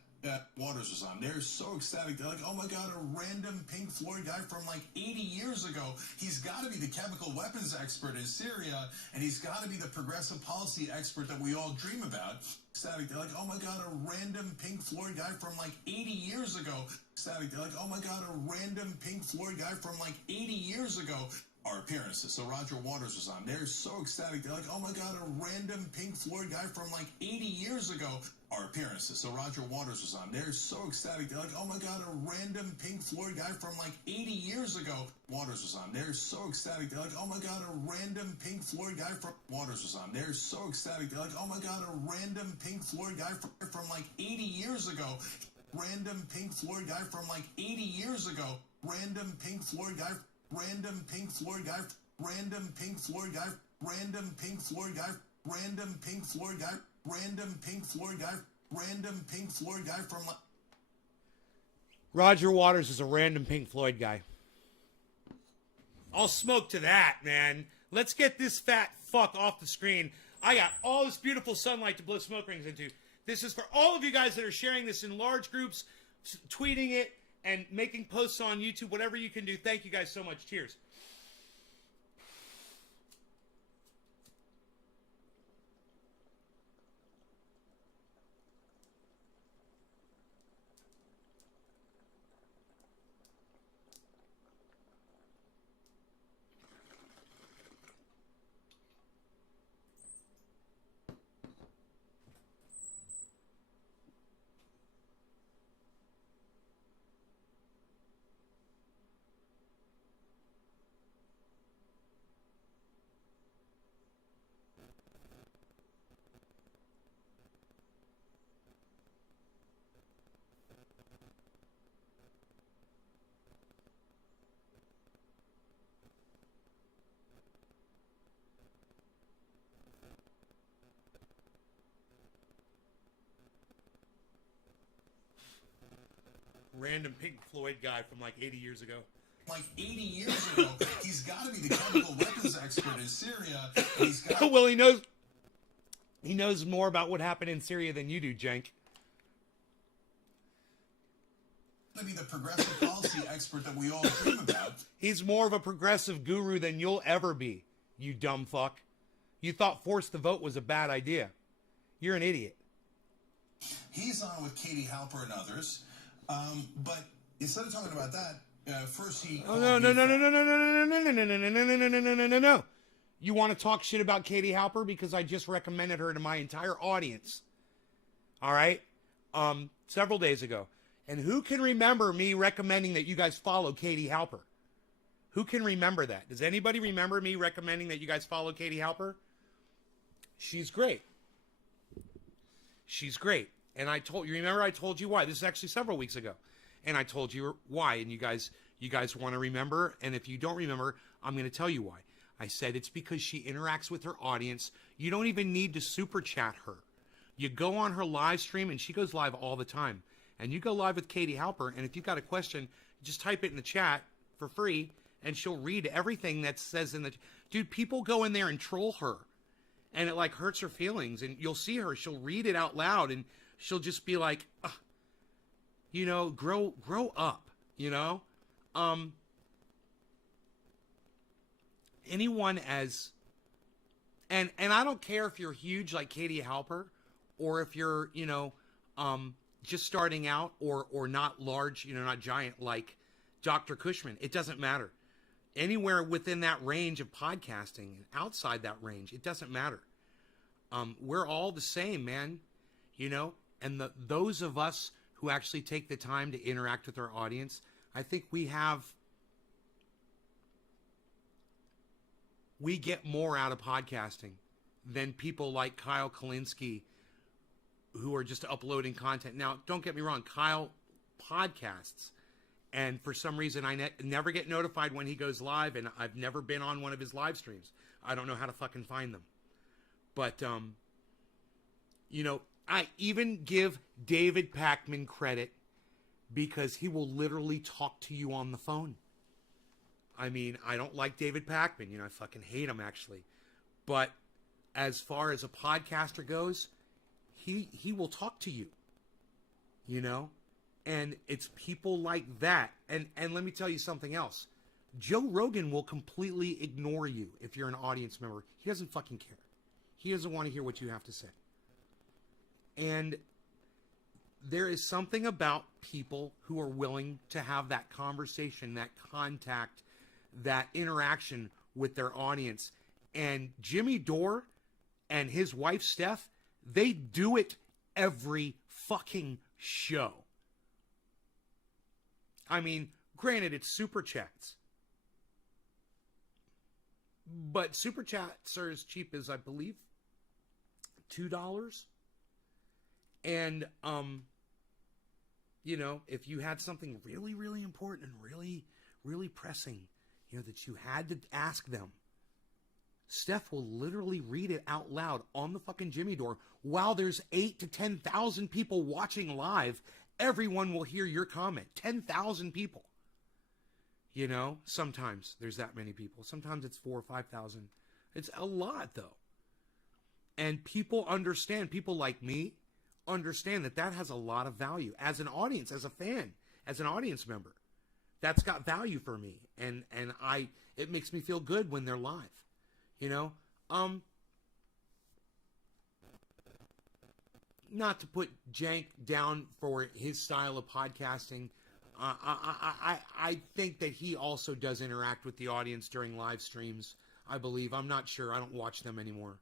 Waters was on. They're so ecstatic. They're like, oh my God, a random Pink Floyd guy from like 80 years ago. He's got to be the chemical weapons expert in Syria, and he's got to be the progressive policy expert that we all dream about. Ecstatic. They're like, oh my God, a random Pink Floyd guy from like 80 years ago. Ecstatic. They're like, oh my God, a random Pink Floyd guy from like 80 years ago. Our appearances. So Roger Waters was on. They're so ecstatic. They're like, oh my God, a random Pink Floyd guy from like 80 years ago. Our appearances. So Roger Waters was on. They're so ecstatic. They're like, oh my God, a random Pink Floyd guy from like 80 years ago. Waters was on. They're so ecstatic. They're like, oh my God, a random Pink Floyd guy from Waters was on. They're so ecstatic. They're like, oh my God, a random Pink Floyd guy from like 80 years ago. Random Pink Floyd guy from like 80 years ago. Random Pink Floyd guy. Random Pink Floyd guy. Random Pink Floyd guy. Random Pink Floyd guy. Random Pink Floyd guy. Random Pink Floyd guy. Random Pink Floyd guy from... Roger Waters is a random Pink Floyd guy. I'll smoke to that, man. Let's get this fat fuck off the screen. I got all this beautiful sunlight to blow smoke rings into. This is for all of you guys that are sharing this in large groups, tweeting it, and making posts on YouTube, whatever you can do. Thank you guys so much. Cheers. random Pink Floyd guy from like 80 years ago. Like 80 years ago, he's got to be the chemical weapons expert in Syria. He's got Well, he knows more about what happened in Syria than you do, Jenk. to be the progressive policy expert that we all dream about. He's more of a progressive guru than you'll ever be, you dumb fuck. You thought force the vote was a bad idea. You're an idiot. He's on with Katie Halper and others. But instead of talking about that, first he... Oh, no. You want to talk shit about Katie Halper? Because I just recommended her to my entire audience. All right? Several days ago. And who can remember me recommending that you guys follow Katie Halper? Who can remember that? Does anybody remember me recommending that you guys follow Katie Halper? She's great. She's great. And I told you, remember I told you why. This is actually several weeks ago. And I told you why. And you guys want to remember. And if you don't remember, I'm going to tell you why. I said it's because she interacts with her audience. You don't even need to super chat her. You go on her live stream, and she goes live all the time. And you go live with Katie Halper, and if you've got a question, just type it in the chat for free, and she'll read everything that says in the... Dude, people go in there and troll her, and it, like, hurts her feelings. And you'll see her. She'll read it out loud, and she'll just be like, you know, grow up, you know? Anyone as... And I don't care if you're huge like Katie Halper, or if you're, you know, just starting out, or not large, you know, not giant like Dr. Cushman. It doesn't matter. Anywhere within that range of podcasting and outside that range, it doesn't matter. We're all the same, man, you know, and those of us who actually take the time to interact with our audience, I think we get more out of podcasting than people like Kyle Kalinske, who are just uploading content. Now, don't get me wrong, Kyle podcasts, and for some reason I never get notified when he goes live, and I've never been on one of his live streams. I don't know how to fucking find them. But, you know, I even give David Pakman credit because he will literally talk to you on the phone. I mean, I don't like David Pakman. You know, I fucking hate him, actually. But as far as a podcaster goes, he will talk to you, you know, and it's people like that. And let me tell you something else. Joe Rogan will completely ignore you if you're an audience member. He doesn't fucking care. He doesn't want to hear what you have to say. And there is something about people who are willing to have that conversation, that contact, that interaction with their audience. And Jimmy Dore and his wife, Steph, they do it every fucking show. I mean, granted, it's super chats. But super chats are as cheap as, I believe, $2. And, you know, if you had something really, really important and really, really pressing, you know, that you had to ask them, Steph will literally read it out loud on the fucking Jimmy Dore while there's 8,000 to 10,000 people watching live. Everyone will hear your comment. 10,000 people. You know, sometimes there's that many people. Sometimes it's 4,000 or 5,000. It's a lot, though. And people understand, people like me understand that has a lot of value. As an audience, as a fan, as an audience member, that's got value for me. And it makes me feel good when they're live. You know, not to put Jank down for his style of podcasting. I think that he also does interact with the audience during live streams. I believe. I'm not sure. I don't watch them anymore.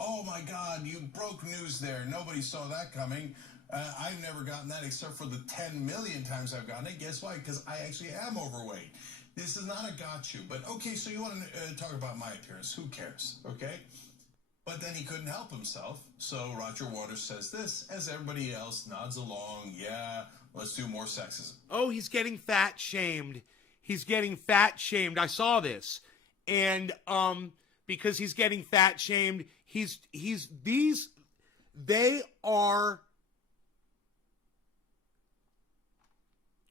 Oh my God, you broke news there. Nobody saw that coming. I've never gotten that except for the 10 million times I've gotten it. Guess why? Because I actually am overweight. This is not a got you. But okay, so you want to talk about my appearance. Who cares? Okay? But then he couldn't help himself. So Roger Waters says this as everybody else nods along. Yeah, let's do more sexism. Oh, he's getting fat shamed. He's getting fat shamed. I saw this. And because he's getting fat shamed, they are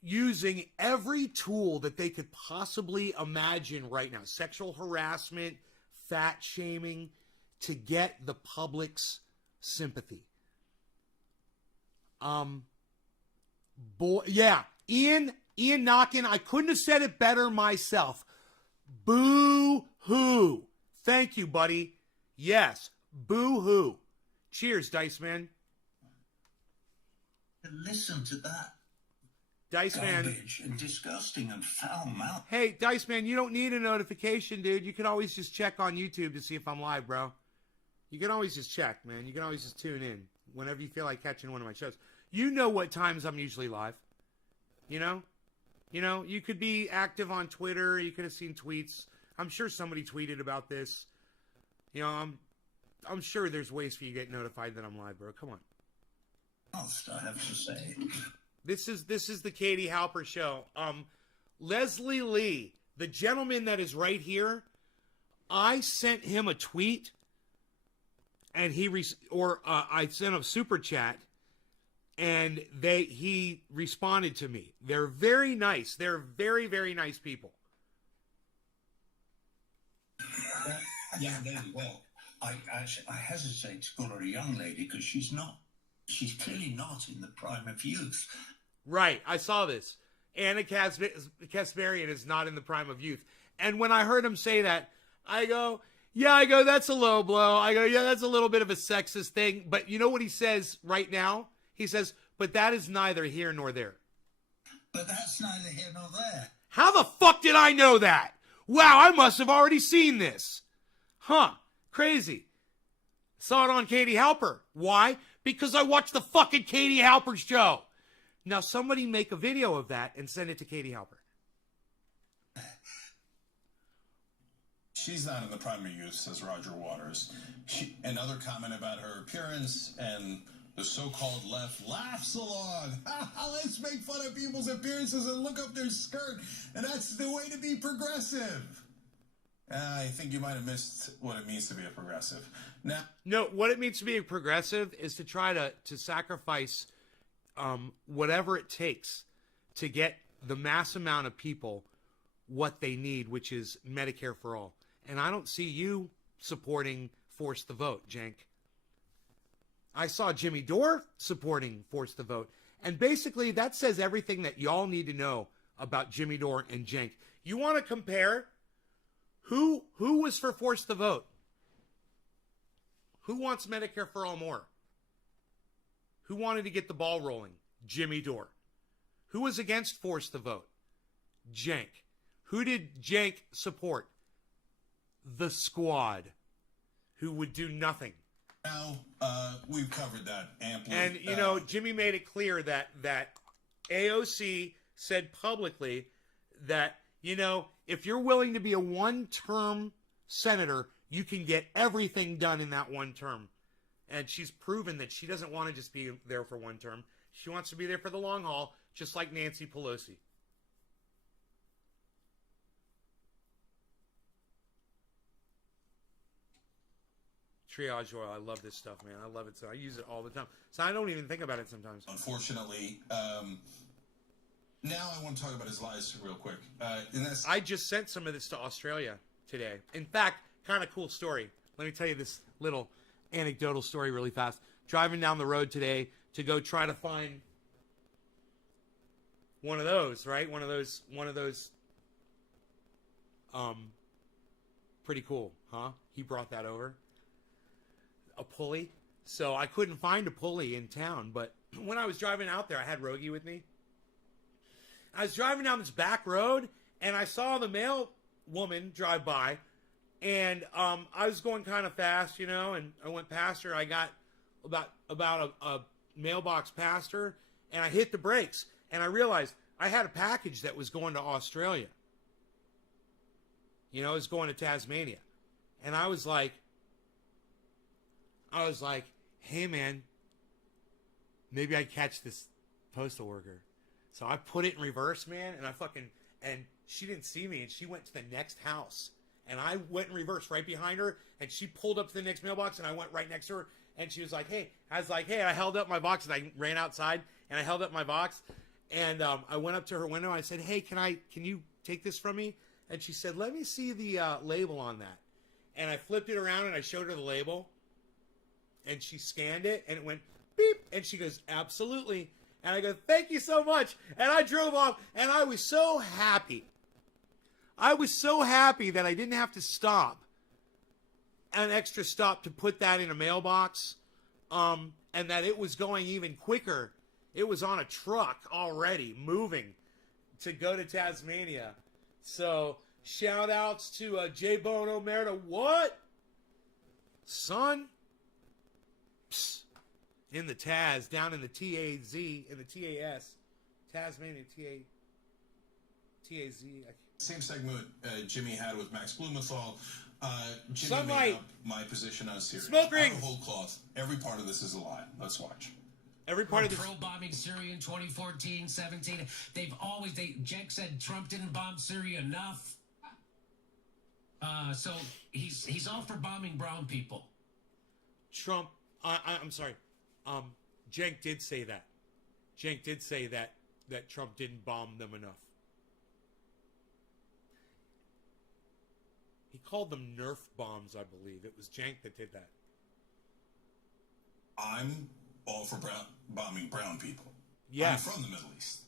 using every tool that they could possibly imagine right now. Sexual harassment, fat shaming, to get the public's sympathy. Ian Knockin, I couldn't have said it better myself. Boo-hoo. Thank you, buddy. Yes, boo-hoo. Cheers, Dice Man. Listen to that. Dice Man. Garbage and disgusting and foul mouth. Hey, Dice Man, you don't need a notification, dude. You can always just check on YouTube to see if I'm live, bro. You can always just check, man. You can always just tune in whenever you feel like catching one of my shows. You know what times I'm usually live. You know, you could be active on Twitter. You could have seen tweets. I'm sure somebody tweeted about this. You know, I'm sure there's ways for you to get notified that I'm live, bro. Come on. I have to say. This is the Katie Halper show. Leslie Lee, the gentleman that is right here, I sent him a tweet, and I sent him a super chat, and he responded to me. They're very nice. They're very, very nice people. Yeah, well, I hesitate to call her a young lady because she's clearly not in the prime of youth. Right, I saw this. Anna Kasparian is not in the prime of youth. And when I heard him say that, I go, that's a low blow. I go, yeah, that's a little bit of a sexist thing. But you know what he says right now? He says, but that is neither here nor there. But that's neither here nor there. How the fuck did I know that? Wow, I must have already seen this. Huh, crazy. Saw it on Katie Halper. Why? Because I watched the fucking Katie Halper show. Now somebody make a video of that and send it to Katie Halper. She's not in the prime of youth, says Roger Waters. Another comment about her appearance, and the so-called left laughs along. Let's make fun of people's appearances and look up their skirt, and that's the way to be progressive. I think you might have missed what it means to be a progressive. Now, no, what it means to be a progressive is to try to sacrifice whatever it takes to get the mass amount of people what they need, which is Medicare for all. And I don't see you supporting Force the Vote, Cenk. I saw Jimmy Dore supporting Force the Vote. And basically that says everything that y'all need to know about Jimmy Dore and Cenk. You want to compare who was for Force the Vote? Who wants Medicare for all more? Who wanted to get the ball rolling? Jimmy Dore. Who was against Force the Vote? Cenk. Who did Cenk support? The Squad, who would do nothing. Now, we've covered that amply. And, you know, Jimmy made it clear that AOC said publicly that, you know, if you're willing to be a one-term senator, you can get everything done in that one term. And she's proven that she doesn't want to just be there for one term. She wants to be there for the long haul, just like Nancy Pelosi. Triage oil. I love this stuff, man. I love it. So I use it all the time. So I don't even think about it sometimes. Unfortunately, now I want to talk about his lies real quick. I just sent some of this to Australia today. In fact, kind of cool story. Let me tell you this little anecdotal story really fast. Driving down the road today to go try to find one of those, right? One of those, pretty cool, huh? He brought that over. A pulley. So I couldn't find a pulley in town, but when I was driving out there, I had Rogie with me. I was driving down this back road, and I saw the mail woman drive by, and I was going kind of fast, you know, and I went past her. I got about a mailbox past her, and I hit the brakes, and I realized I had a package that was going to Australia. You know, it was going to Tasmania. And I was like, hey, man, maybe I'd catch this postal worker. So I put it in reverse, man, and she didn't see me, and she went to the next house. And I went in reverse right behind her, and she pulled up to the next mailbox, and I went right next to her, and she was like, hey. I was like, hey, I held up my box, and I ran outside, and I held up my box, And I went up to her window. I said, "Hey, can you take this from me?" And she said, "Let me see the label on that." And I flipped it around and I showed her the label. And she scanned it and it went beep. And she goes, "Absolutely." And I go, "Thank you so much." And I drove off and I was so happy. I was so happy that I didn't have to stop an extra stop to put that in a mailbox. And that it was going even quicker. It was on a truck already moving to go to Tasmania. So shout outs to J Bone Omerta. What? Son? Psst. In the Taz, down in the TAZ, in the TAS. Tasmania TAZ. Same segment Jimmy had with Max Blumenthal. Jimmy Sunlight. made up my position on Syria. Smoke rings. Out of whole cloth. Every part of this is a lie. Let's watch. Every part of this. Pro-bombing Syria in 2014, 17. Cenk said Trump didn't bomb Syria enough. So he's all for bombing brown people. Trump, I'm sorry. Cenk did say that. Cenk did say that Trump didn't bomb them enough. He called them Nerf bombs, I believe. It was Cenk that did that. I'm all for bombing brown people. Yeah. I'm from the Middle East.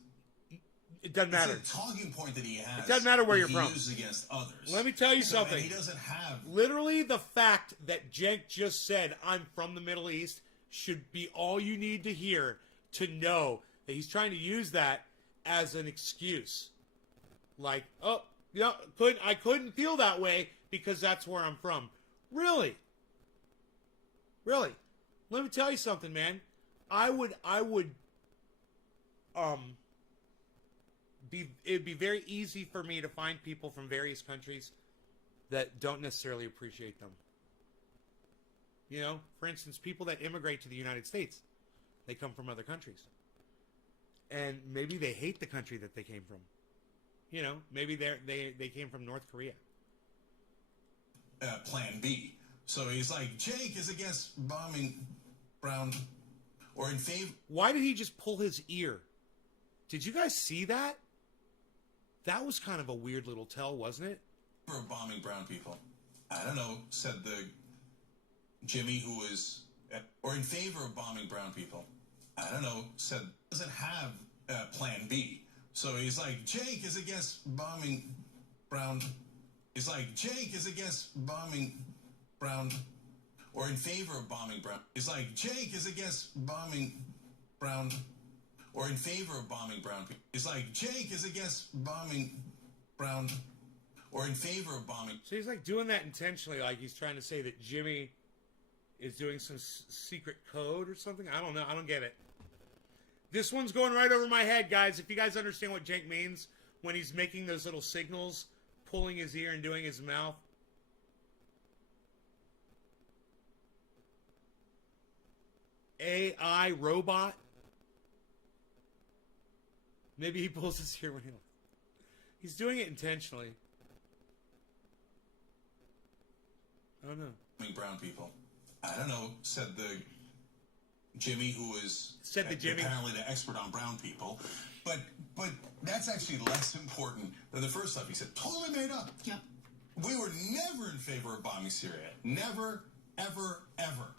It doesn't matter. It's a talking point that he has. It doesn't matter where that you're he from. uses against others. Let me tell you something. And he doesn't have. Literally, the fact that Cenk just said, "I'm from the Middle East," should be all you need to hear to know that he's trying to use that as an excuse. Like, oh, yeah, I couldn't feel that way because that's where I'm from. Really? Really? Let me tell you something, man. It'd be very easy for me to find people from various countries that don't necessarily appreciate them. You know, for instance, people that immigrate to the United States, they come from other countries. And maybe they hate the country that they came from. You know, maybe they came from North Korea. Plan B. So he's like, Cenk is against bombing brown or in favor. Why did he just pull his ear? Did you guys see that? That was kind of a weird little tell, wasn't it? Of bombing brown people. I don't know, said the Jimmy who is, or in favor of bombing brown people. I don't know, said doesn't have Plan B. So he's like, Cenk is against bombing brown. He's like, Cenk is against bombing brown, or in favor of bombing brown. He's like, Cenk is against bombing brown, or in favor of bombing brown people. He's like, Cenk is against bombing brown, or in favor of bombing. So he's like doing that intentionally, like he's trying to say that Jimmy is doing some secret code or something. I don't know. I don't get it. This one's going right over my head, guys. If you guys understand what Cenk means when he's making those little signals, pulling his ear and doing his mouth. AI robot. Maybe he pulls his ear when he's doing it intentionally. I don't know. Brown people. I don't know, said the Jimmy who is apparently the expert on brown people. But that's actually less important than the first stuff he said. Totally made up. Yep. We were never in favor of bombing Syria. Never, ever, ever.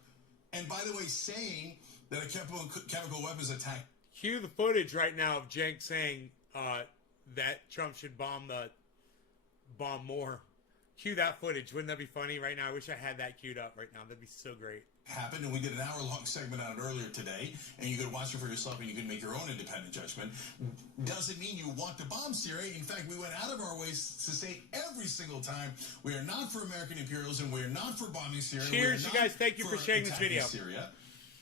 And by the way, saying that a chemical weapons attack. Cue the footage right now of Cenk saying that Trump should bomb more. Cue that footage. Wouldn't that be funny right now? I wish I had that queued up right now. That'd be so great. Happened, and we did an hour-long segment on it earlier today, and you could watch it for yourself, and you can make your own independent judgment. Doesn't mean you want to bomb Syria. In fact, we went out of our ways to say every single time, we are not for American imperialism, we are not for bombing Syria. Cheers, you guys. Thank you for sharing this video. Syria.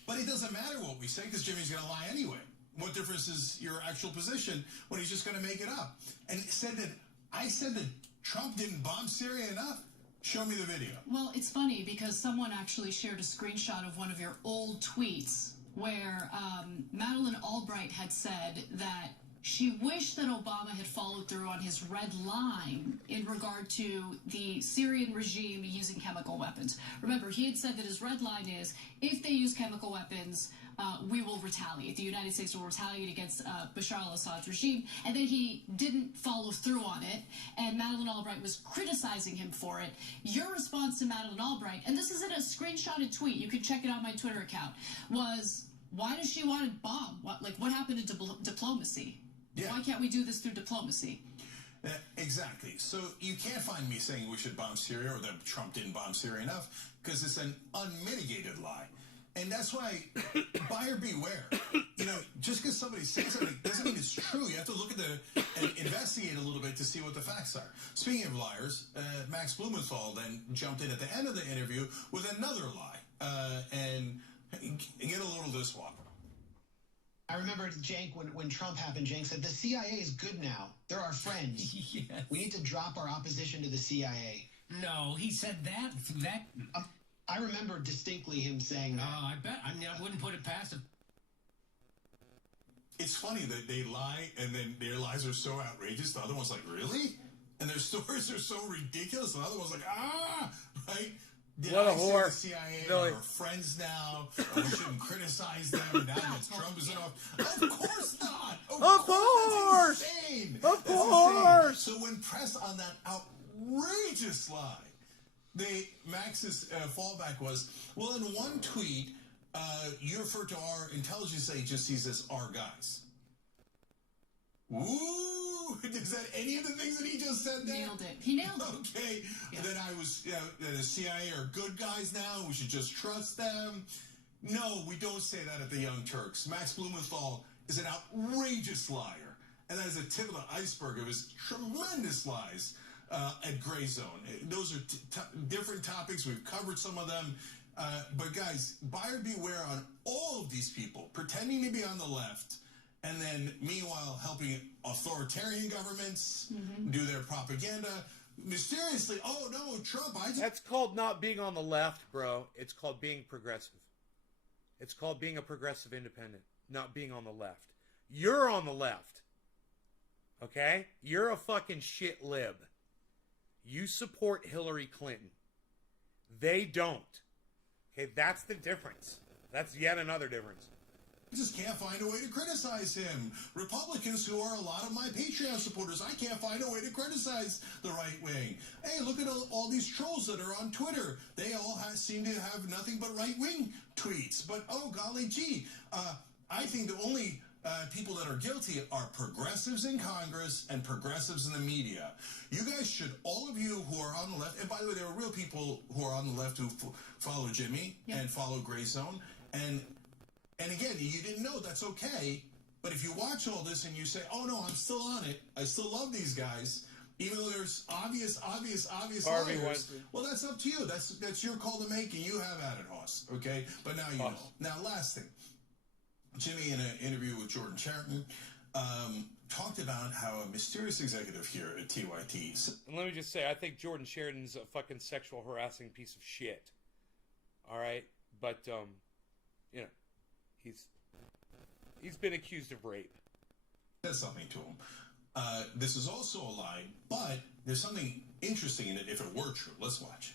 But it doesn't matter what we say, because Jimmy's going to lie anyway. What difference is your actual position when he's just going to make it up? And I said that Trump didn't bomb Syria enough? Show me the video. Well, it's funny because someone actually shared a screenshot of one of your old tweets where Madeleine Albright had said that She wished that Obama had followed through on his red line in regard to the Syrian regime using chemical weapons. Remember, he had said that his red line is, if they use chemical weapons, we will retaliate. The United States will retaliate against Bashar al-Assad's regime. And then he didn't follow through on it. And Madeleine Albright was criticizing him for it. Your response to Madeleine Albright, and this is in a screenshotted tweet, you can check it on my Twitter account, was, why does she want to bomb? What happened to diplomacy? Yeah. Why can't we do this through diplomacy? Exactly. So you can't find me saying we should bomb Syria or that Trump didn't bomb Syria enough, because it's an unmitigated lie. And that's why, buyer beware. You know, just because somebody says something doesn't mean it's true. You have to look at and investigate a little bit to see what the facts are. Speaking of liars, Max Blumenthal then jumped in at the end of the interview with another lie. And get a load of this one. I remember Cenk when Trump happened. Cenk said the CIA is good now. They're our friends. Yes. We need to drop our opposition to the CIA. No, he said that. I remember distinctly him saying that. I bet. I mean, I wouldn't put it past him. It's funny that they lie and then their lies are so outrageous. The other one's like, really? And their stories are so ridiculous. The other one's like, right? Did What a I say whore. the CIA Really? are our friends now? Or we shouldn't criticize them now that Trump is off? Of course not. Of course. That's insane. Of That's course. insane. So when pressed on that outrageous lie, Max's fallback was, well, in one tweet, you refer to our intelligence agencies as our guys. Ooh, is that any of the things that he just said there? Nailed it. He nailed it. Okay, Yeah. then I was, the CIA are good guys now, we should just trust them. No, we don't say that at the Young Turks. Max Blumenthal is an outrageous liar, and that is a tip of the iceberg of his tremendous lies at Gray Zone. Those are different topics. We've covered some of them. But guys, buyer beware on all of these people pretending to be on the left and then meanwhile helping authoritarian governments do their propaganda. Mysteriously, oh no, Trump, That's called not being on the left, bro. It's called being progressive. It's called being a progressive independent, not being on the left. You're on the left. Okay? You're a fucking shit lib. You support Hillary Clinton. They don't. Okay, that's the difference. That's yet another difference. just can't find a way to criticize him. Republicans, who are a lot of my Patreon supporters, I can't find a way to criticize the right wing. Hey, look at all these trolls that are on Twitter. They all seem to have nothing but right wing tweets. But oh golly gee, I think the only people that are guilty are progressives in Congress and progressives in the media. You guys should, all of you who are on the left, and by the way, there are real people who are on the left who follow Jimmy and follow Gray Zone, and again, you didn't know, that's okay. But if you watch all this and you say, oh no, I'm still on it, I still love these guys, even though there's obvious Harvey liars, Weinstein. well, that's up to you. That's your call to make, and you have at it, Hoss. Okay? But now you know. Now, last thing. Jimmy, in an interview with Jordan Chariton, talked about how a mysterious executive here at TYT... And let me just say, I think Jordan Sheridan's a fucking sexual harassing piece of shit. All right? But, you know, he's been accused of rape. Says something to him. This is also a lie, but there's something interesting in it if it were true. Let's watch.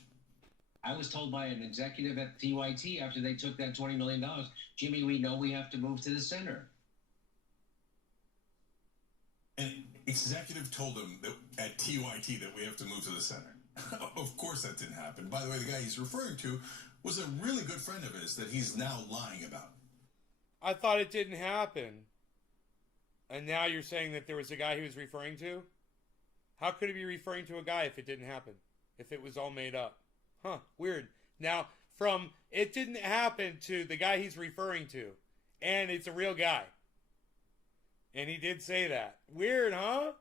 I was told by an executive at TYT after they took that $20 million, Jimmy, we know we have to move to the center. An executive told him that at TYT that we have to move to the center. Of course that didn't happen. By the way, the guy he's referring to was a really good friend of his that he's now lying about. I thought it didn't happen. And now you're saying that there was a guy he was referring to? How could he be referring to a guy if it didn't happen? If it was all made up? Huh, weird. Now, from it didn't happen to the guy he's referring to, and it's a real guy. And he did say that. Weird, huh?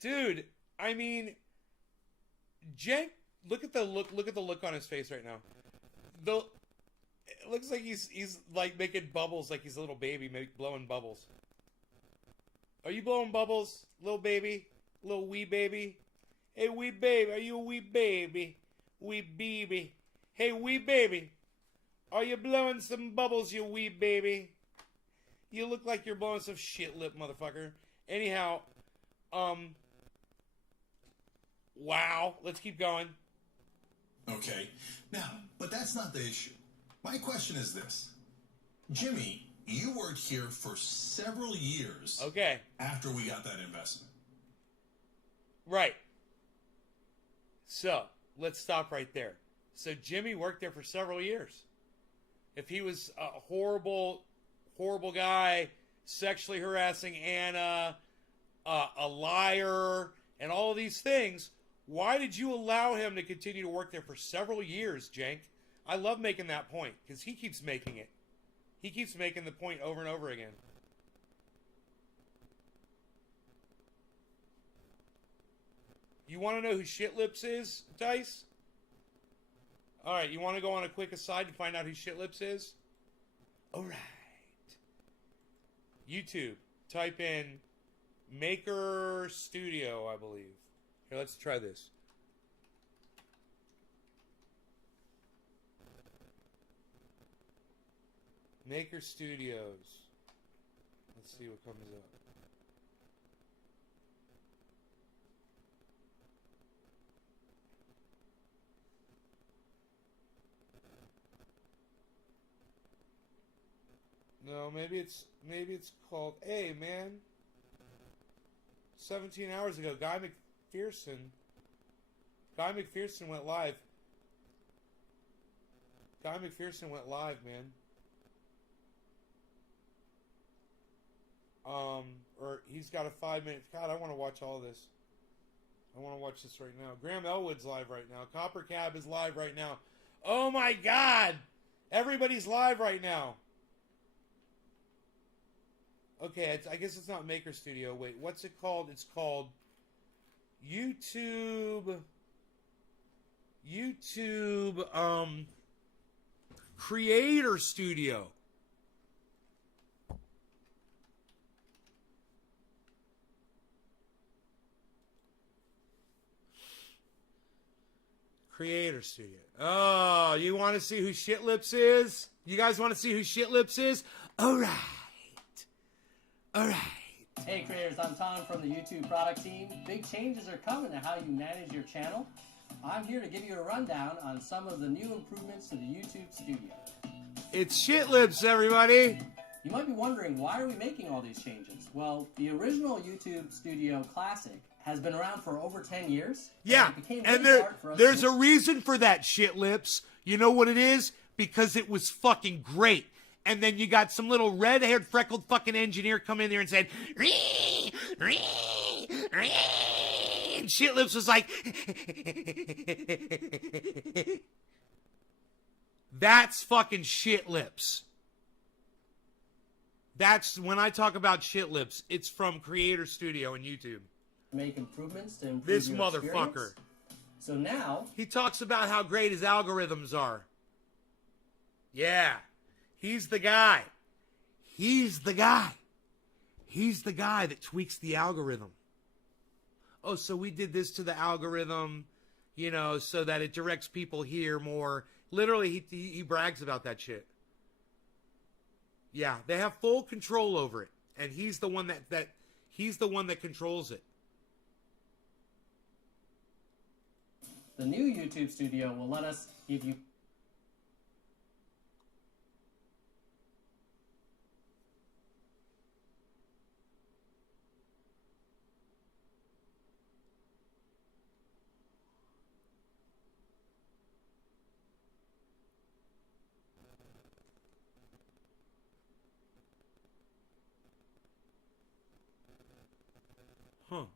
Dude, I mean, Cenk, look at the look on his face right now. It looks like he's like making bubbles, like he's a little baby blowing bubbles. Are you blowing bubbles, little baby? Little wee baby? Hey, wee baby, are you a wee baby? Wee baby. Hey, wee baby. Are you blowing some bubbles, you wee baby? You look like you're blowing some shit lip, motherfucker. Anyhow, wow. Let's keep going. Okay. Now, but that's not the issue. My question is this. Jimmy, you worked here for several years Okay. after we got that investment. Right. So, let's stop right there. So, Jimmy worked there for several years. If he was a horrible, horrible guy, sexually harassing Anna, a liar, and all of these things, why did you allow him to continue to work there for several years, Jank? I love making that point, because he keeps making it. He keeps making the point over and over again. You want to know who Shitlips is, Dice? Alright, you want to go on a quick aside and find out who Shitlips is? Alright. YouTube. Type in Maker Studio, I believe. Here, let's try this. Maker Studios. Let's see what comes up. No, maybe it's called. Hey, man. 17 hours ago, Guy McPherson went live. Guy McPherson went live, man. Or he's got a 5-minute. God, I want to watch all this. I want to watch this right now. Graham Elwood's live right now. Copper Cab is live right now. Oh my God! Everybody's live right now. Okay, I guess it's not Maker Studio. Wait, what's it called? It's called YouTube, Creator Studio. Creator Studio. Oh, you want to see who Shitlips is? You guys want to see who Shitlips is? All right. All right. Hey creators, I'm Tom from the YouTube product team. Big changes are coming to how you manage your channel. I'm here to give you a rundown on some of the new improvements to the YouTube Studio. It's Shitlips, everybody. You might be wondering, why are we making all these changes? Well, the original YouTube Studio Classic has been around for over 10 years. Yeah, and there's a reason for that, Shitlips. You know what it is? Because it was fucking great. And then you got some little red-haired, freckled fucking engineer come in there and said, "Ree, ree, ree," and Shitlips was like, that's fucking Shitlips. That's, when I talk about Shitlips, it's from Creator Studio and YouTube. Make improvements to improve This your motherfucker. experience. So now, he talks about how great his algorithms are. Yeah. He's the guy. He's the guy. He's the guy that tweaks the algorithm. Oh, so we did this to the algorithm, you know, so that it directs people here more. Literally, he brags about that shit. Yeah, they have full control over it, and he's the one that he's the one that controls it. the new YouTube Studio will let us give you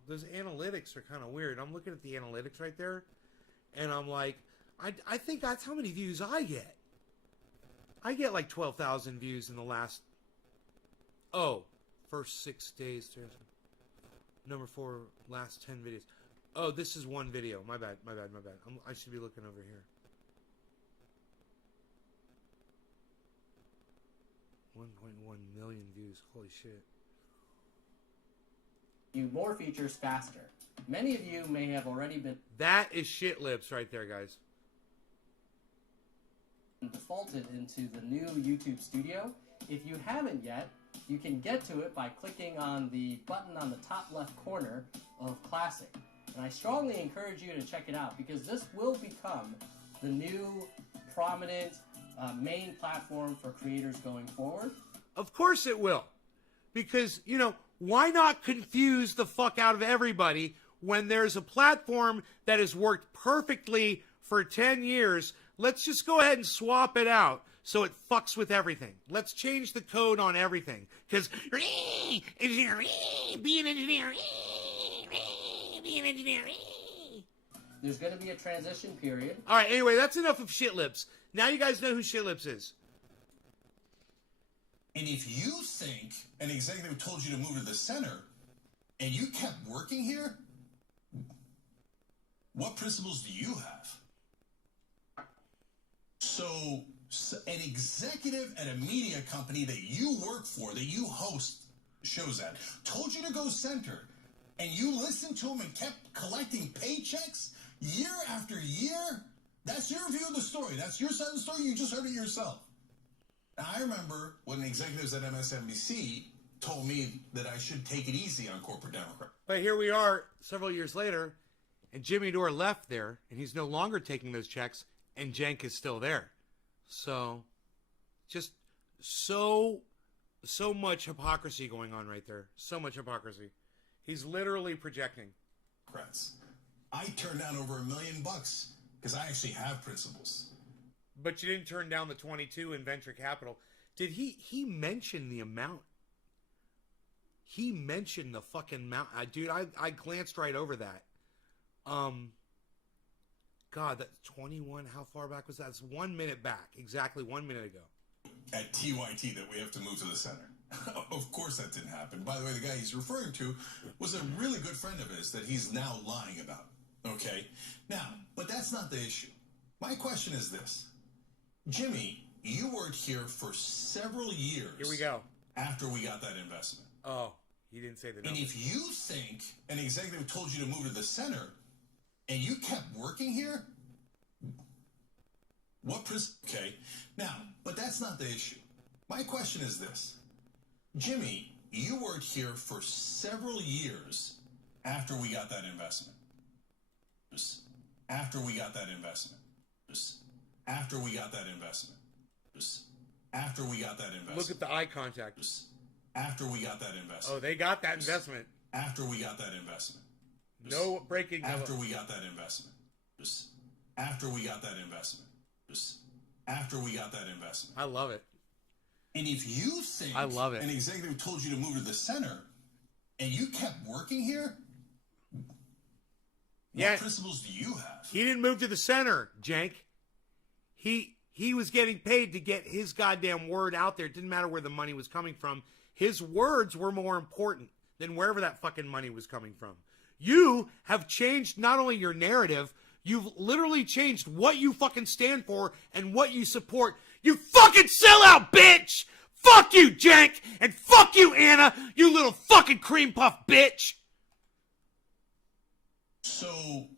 Those analytics are kind of weird. I'm looking at the analytics right there, and I'm like, I think that's how many views I get. I get like 12,000 views in the last, first 6 days. Number 4, last 10 videos. Oh, this is one video. My bad. I should be looking over here. 1.1 million views. Holy shit. you more features faster. Many of you may have already been That is shit lips right there, guys. defaulted into the new YouTube Studio. If you haven't yet, You can get to it by clicking on the button on the top left corner of Classic. And I strongly encourage you to check it out because this will become the new prominent main platform for creators going forward. Of course it will. Because, you know, why not confuse the fuck out of everybody when there's a platform that has worked perfectly for 10 years? Let's just go ahead and swap it out so it fucks with everything. Let's change the code on everything. Because engineer, be an engineer, be an engineer. There's going to be a transition period. All right, anyway, that's enough of Shit Lips. Now you guys know who Shit Lips is. And if you think an executive told you to move to the center and you kept working here, what principles do you have? So an executive at a media company that you work for, that you host shows at, told you to go center, and you listened to him and kept collecting paychecks year after year, that's your view of the story. That's your side of the story. You just heard it yourself. Now, I remember when executives at MSNBC told me that I should take it easy on corporate Democrats. But here we are several years later, and Jimmy Dore left there, and he's no longer taking those checks, and Cenk is still there. So, just so much hypocrisy going on right there. So much hypocrisy. He's literally projecting. I turned down over $1 million because I actually have principles. But you didn't turn down the 22 in venture capital. Did he mention the amount? He mentioned the fucking amount. Dude, I glanced right over that. God, that's 21. How far back was that? It's 1 minute back. Exactly 1 minute ago. At TYT that we have to move to the center. Of course that didn't happen. By the way, the guy he's referring to was a really good friend of his that he's now lying about. Okay? Now, but that's not the issue. My question is this. Jimmy, you worked here for several years. Here we go. After we got that investment. Oh, he didn't say the number. And if you think an executive told you to move to the center and you kept working here, okay. Now, but that's not the issue. My question is this. Jimmy, you worked here for several years after we got that investment. After we got that investment. After we got that investment. After we got that investment. Look at the eye contact. After we got that investment. Oh, they got that investment. After we got that investment. No breaking. After we got that investment. After we got that investment. After we got that investment. I love it. And if you think I love it. An executive told you to move to the center and you kept working here, what principles do you have? He didn't move to the center, Cenk. He was getting paid to get his goddamn word out there. It didn't matter where the money was coming from. His words were more important than wherever that fucking money was coming from. You have changed not only your narrative, you've literally changed what you fucking stand for and what you support. You fucking sellout, bitch! Fuck you, Cenk! And fuck you, Anna, you little fucking cream puff bitch! So,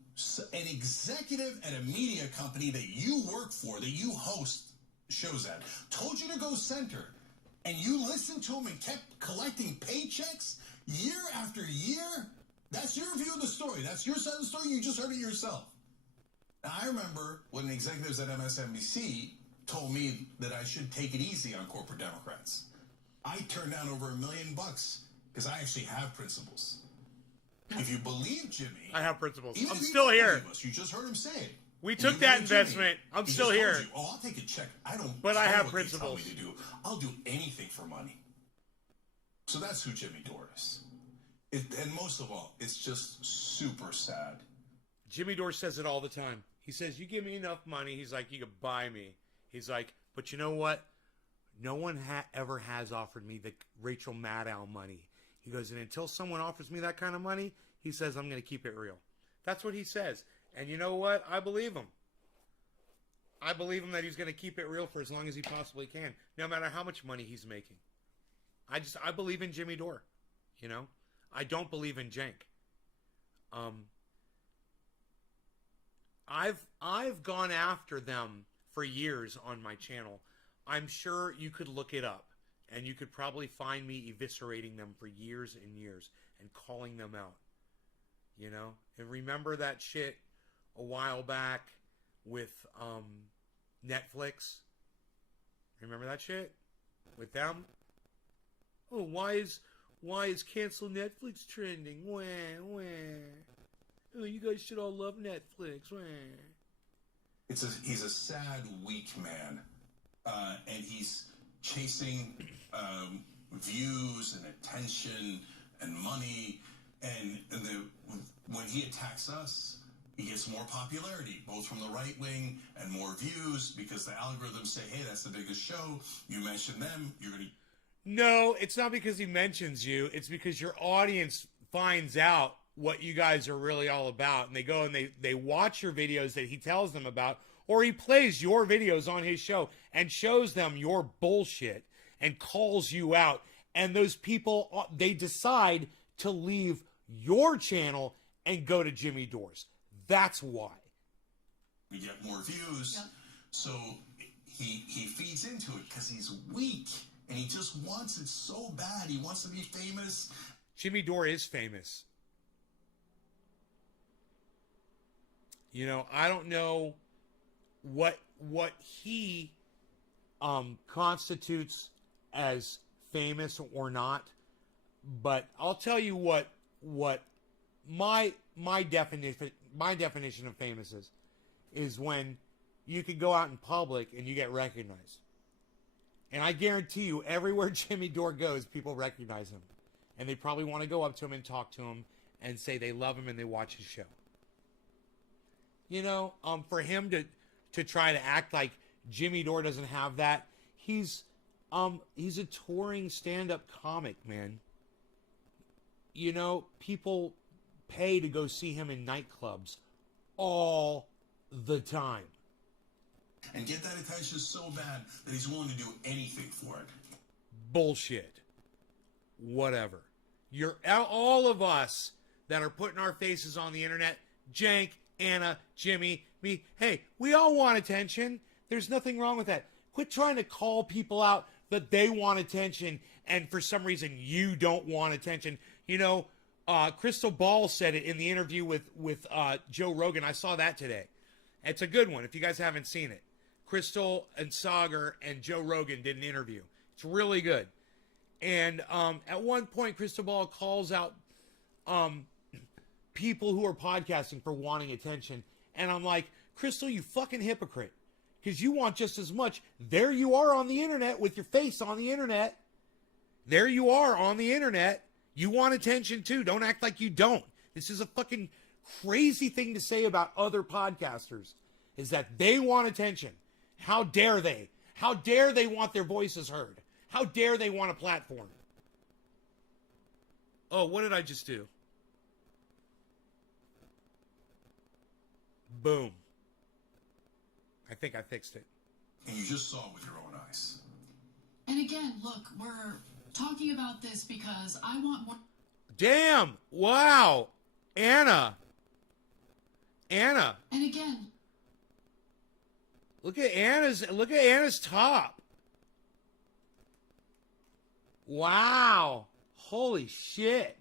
an executive at a media company that you work for, that you host shows at, told you to go center, and you listened to him and kept collecting paychecks year after year? That's your view of the story. That's your side of the story. You just heard it yourself. Now, I remember when executives at MSNBC told me that I should take it easy on corporate Democrats. I turned down over $1 million because I actually have principles. If you believe Jimmy, I have principles. I'm still here. You just heard him say it. We took that investment. Jimmy, I'm still here. You, I'll take a check. I don't. But I have what principles. They tell me to do. I'll do anything for money. So that's who Jimmy Dore is. And most of all, it's just super sad. Jimmy Dore says it all the time. He says, you give me enough money, he's like, you could buy me. He's like, but you know what? No one ever has offered me the Rachel Maddow money. He goes, and until someone offers me that kind of money, he says, I'm going to keep it real. That's what he says. And you know what? I believe him. I believe him that he's going to keep it real for as long as he possibly can, no matter how much money he's making. I believe in Jimmy Dore, you know? I don't believe in Cenk. I've gone after them for years on my channel. I'm sure you could look it up. And you could probably find me eviscerating them for years and years and calling them out. You know? And remember that shit a while back with Netflix? Remember that shit? With them? Oh, why is cancel Netflix trending? Wah, wah. Oh, you guys should all love Netflix. Wah. He's a sad, weak man. And he's chasing views and attention and money. And when he attacks us, he gets more popularity, both from the right wing and more views, because the algorithms say, hey, that's the biggest show. You mention them, you're going to... No, it's not because he mentions you. It's because your audience finds out what you guys are really all about. And they go and they watch your videos that he tells them about, or he plays your videos on his show and shows them your bullshit and calls you out. And those people, they decide to leave your channel and go to Jimmy Dore's. That's why. We get more views. Yep. So he feeds into it because he's weak. And he just wants it so bad. He wants to be famous. Jimmy Dore is famous. You know, I don't know what he constitutes as famous or not, but I'll tell you what my definition of famous is when you could go out in public and you get recognized. And I guarantee you, everywhere Jimmy Dore goes, people recognize him. And they probably want to go up to him and talk to him and say they love him and they watch his show. You know, for him to try to act like Jimmy Dore doesn't have that, he's a touring stand-up comic, man. You know, people pay to go see him in nightclubs all the time. And get that attention so bad that he's willing to do anything for it. Bullshit. Whatever. You're all of us that are putting our faces on the internet. Jank, Anna, Jimmy, me. Hey, we all want attention. There's nothing wrong with that. Quit trying to call people out that they want attention and for some reason you don't want attention. You know, Crystal Ball said it in the interview with Joe Rogan. I saw that today. It's a good one if you guys haven't seen it. Crystal and Sagar and Joe Rogan did an interview. It's really good. And at one point, Crystal Ball calls out people who are podcasting for wanting attention. And I'm like, Crystal, you fucking hypocrite. Because you want just as much. There you are on the internet with your face on the internet. There you are on the internet. You want attention too. Don't act like you don't. This is a fucking crazy thing to say about other podcasters, is that they want attention. How dare they? How dare they want their voices heard? How dare they want a platform? Oh, what did I just do? Boom. I think I fixed it. And you just saw it with your own eyes. And again, look, we're talking about this because I want more. Damn! Wow! Anna! And again, Look at Anna's top. Wow. Holy shit.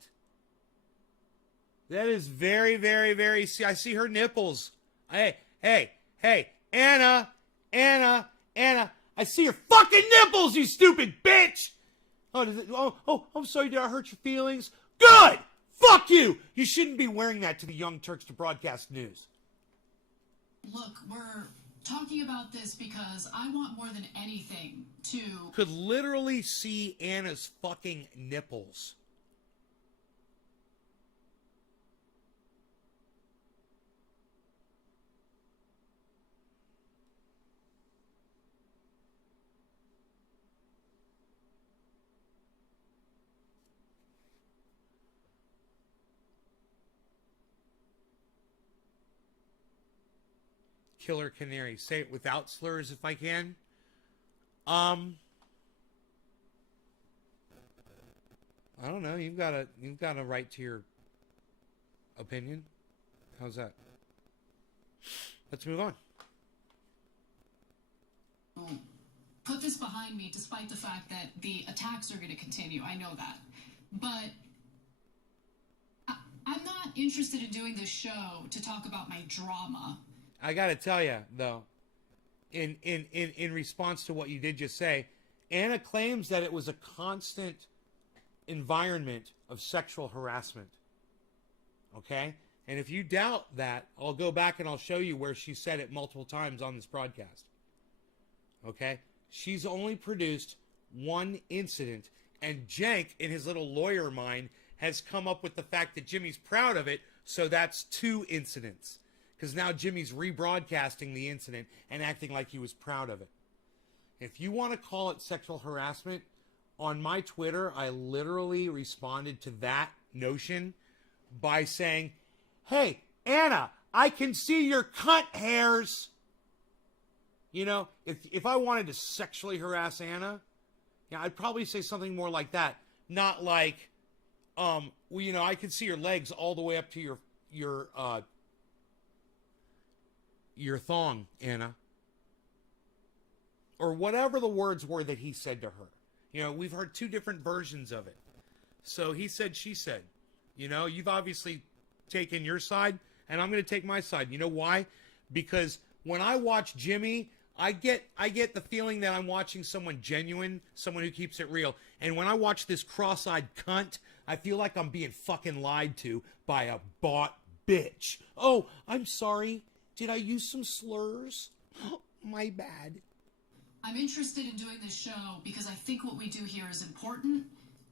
That is very, very, very... I see her nipples. Hey, Anna. I see your fucking nipples, you stupid bitch. Oh, I'm sorry, did I hurt your feelings? Good. Fuck you. You shouldn't be wearing that to the Young Turks to broadcast news. look, we're talking about this because I want more than anything to... Could literally see Anna's fucking nipples. Killer Canary. Say it without slurs if I can. I don't know. You've got a right to your opinion. How's that? Let's move on. put this behind me, despite the fact that the attacks are going to continue. I know that. But I'm not interested in doing this show to talk about my drama. I got to tell you, though, in response to what you did just say, Anna claims that it was a constant environment of sexual harassment. Okay? And if you doubt that, I'll go back and I'll show you where she said it multiple times on this broadcast. Okay? She's only produced one incident, and Jank, in his little lawyer mind, has come up with the fact that Jimmy's proud of it, so that's 2 incidents. Because now Jimmy's rebroadcasting the incident and acting like he was proud of it. If you want to call it sexual harassment, on my Twitter, I literally responded to that notion by saying, hey, Anna, I can see your cunt hairs. You know, if I wanted to sexually harass Anna, yeah, I'd probably say something more like that. Not like, well, you know, I can see your legs all the way up to your thong, Anna. Or whatever the words were that he said to her. You know, we've heard 2 different versions of it. So he said, she said. You know, you've obviously taken your side, and I'm going to take my side. You know why? Because when I watch Jimmy, I get the feeling that I'm watching someone genuine, someone who keeps it real. And when I watch this cross-eyed cunt, I feel like I'm being fucking lied to by a bought bitch. Oh, I'm sorry. Did I use some slurs? My bad. I'm interested in doing this show because I think what we do here is important.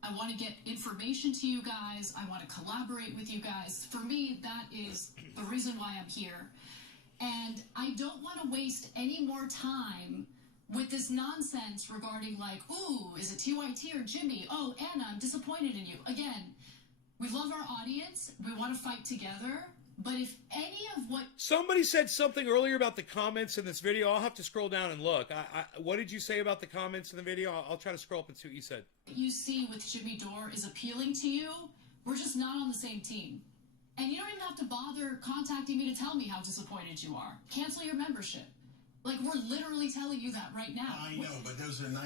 I want to get information to you guys. I want to collaborate with you guys. For me, that is the reason why I'm here. And I don't want to waste any more time with this nonsense regarding like, ooh, is it TYT or Jimmy? Oh, Anna, I'm disappointed in you. Again, we love our audience. We want to fight together. But if any of what... Somebody said something earlier about the comments in this video. I'll have to scroll down and look. What did you say about the comments in the video? I'll try to scroll up and see what you said. You see with Jimmy Dore is appealing to you. We're just not on the same team. And you don't even have to bother contacting me to tell me how disappointed you are. Cancel your membership. Like, we're literally telling you that right now. I know, but those are 90%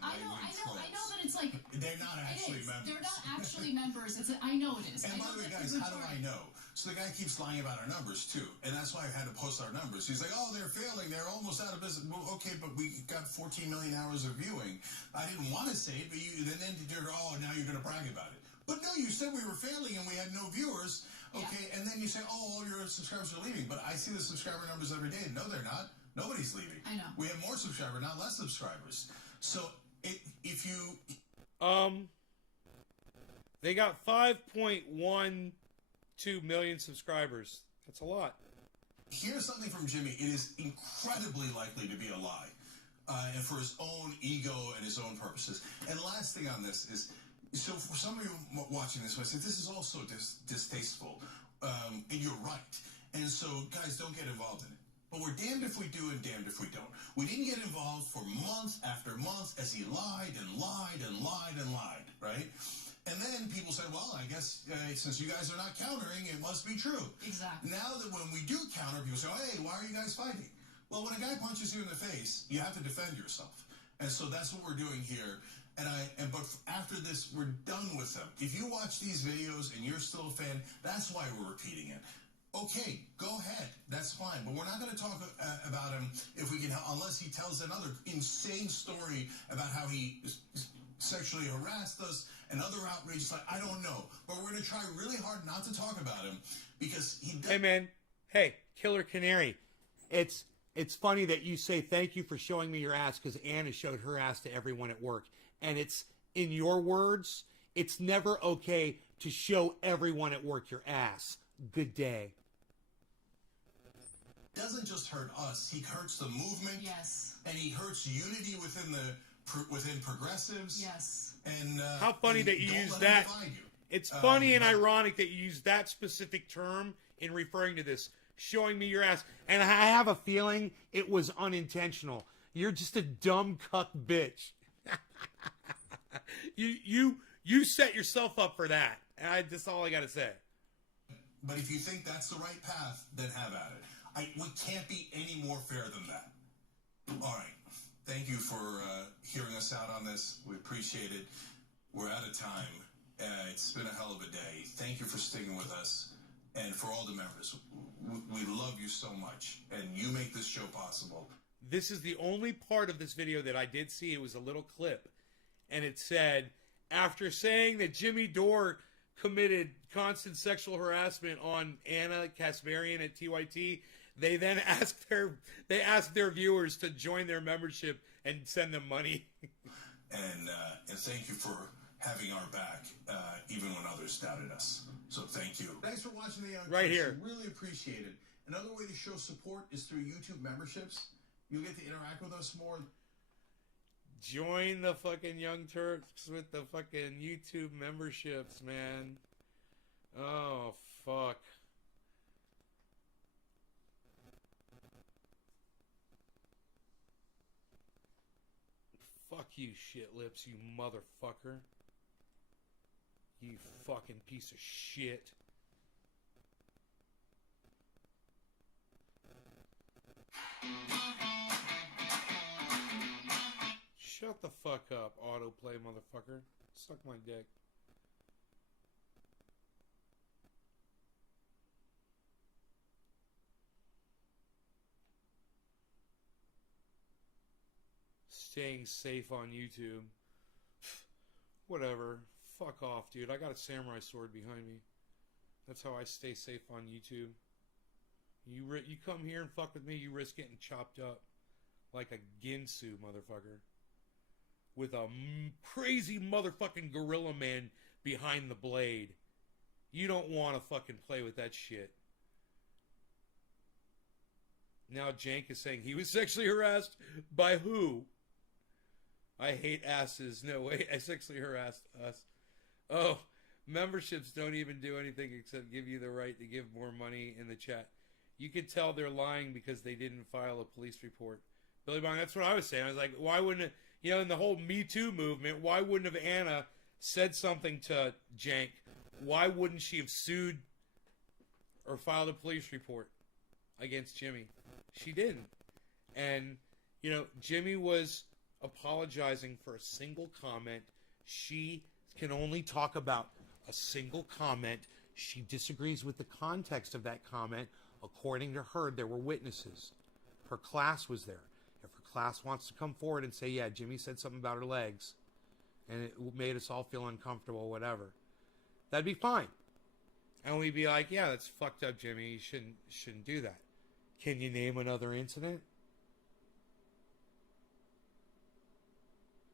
I know, but it's like... They're not actually members. They're not actually members. I know it is. And by the way, guys, how do I know? So the guy keeps lying about our numbers, too. And that's why I had to post our numbers. He's like, oh, they're failing. They're almost out of business. Well, okay, but we got 14 million hours of viewing. I didn't want to say it, but then you're, oh, now you're going to brag about it. But no, you said we were failing and we had no viewers. Okay, yeah. And then you say, oh, all your subscribers are leaving. But I see the subscriber numbers every day. No, they're not. Nobody's leaving. I know. We have more subscribers, not less subscribers. So if you... They got 5.12 million subscribers. That's a lot. Here's something from Jimmy. It is incredibly likely to be a lie. And for his own ego and his own purposes. And last thing on this is, so for some of you watching this, I said, this is also distasteful. And you're right. And so, guys, don't get involved in it. But we're damned if we do and damned if we don't. We didn't get involved for month after month as he lied and lied and lied and lied, right? And then people said, well, I guess since you guys are not countering, it must be true. Exactly. Now that when we do counter, people say, hey, why are you guys fighting? Well, when a guy punches you in the face, you have to defend yourself. And so that's what we're doing here. But after this, we're done with them. If you watch these videos and you're still a fan, that's why we're repeating it. Okay, go ahead. That's fine. But we're not going to talk about him if we can, unless he tells another insane story about how he sexually harassed us and other outrages. Like, I don't know. But we're going to try really hard not to talk about him because he does. Hey, man. Hey, Killer Canary. It's funny that you say thank you for showing me your ass because Anna showed her ass to everyone at work. And it's, in your words, it's never okay to show everyone at work your ass. Good day. Doesn't just hurt us. He hurts the movement. Yes. And he hurts unity within progressives. Yes. And how funny that you use that. It's funny and ironic that you use that specific term in referring to this. Showing me your ass. And I have a feeling it was unintentional. You're just a dumb cuck bitch. You set yourself up for that. That's all I got to say. But if you think that's the right path, then have at it. We can't be any more fair than that. All right. thank you for hearing us out on this. We appreciate it. We're out of time. It's been a hell of a day. Thank you for sticking with us. And for all the members, we love you so much. And you make this show possible. This is the only part of this video that I did see. It was a little clip. And it said, after saying that Jimmy Dore committed constant sexual harassment on Anna Kasparian at TYT, they then asked their viewers to join their membership and send them money. And thank you for having our back, even when others doubted us. So thank you. Thanks for watching the Young Right Turks. here. Really appreciate it. Another way to show support is through YouTube memberships. You'll get to interact with us more. Join the fucking Young Turks with the fucking YouTube memberships, man. Oh, fuck. Fuck you, shit lips, you motherfucker. You fucking piece of shit. Shut the fuck up, autoplay motherfucker. Suck my dick. Staying safe on YouTube. Whatever. Fuck off, dude. I got a samurai sword behind me. That's how I stay safe on YouTube. You come here and fuck with me, you risk getting chopped up like a Ginsu, motherfucker. With a crazy motherfucking gorilla man behind the blade. You don't want to fucking play with that shit. Now Jank is saying he was sexually harassed by who? I hate asses. No way, I sexually harassed us. Oh, memberships don't even do anything except give you the right to give more money in the chat. You could tell they're lying because they didn't file a police report. Billy Bong, that's what I was saying. I was like, why wouldn't it, you know, in the whole Me Too movement, why wouldn't have Anna said something to Jank? Why wouldn't she have sued or filed a police report against Jimmy? She didn't. And, you know, Jimmy was apologizing for a single comment. She can only talk about a single comment. She disagrees with the context of that comment. According to her, there were witnesses. Her class was there. If her class wants to come forward and say, yeah, Jimmy said something about her legs and it made us all feel uncomfortable, whatever, that'd be fine. And we'd be like, yeah, that's fucked up, Jimmy. You shouldn't do that. Can you name another incident?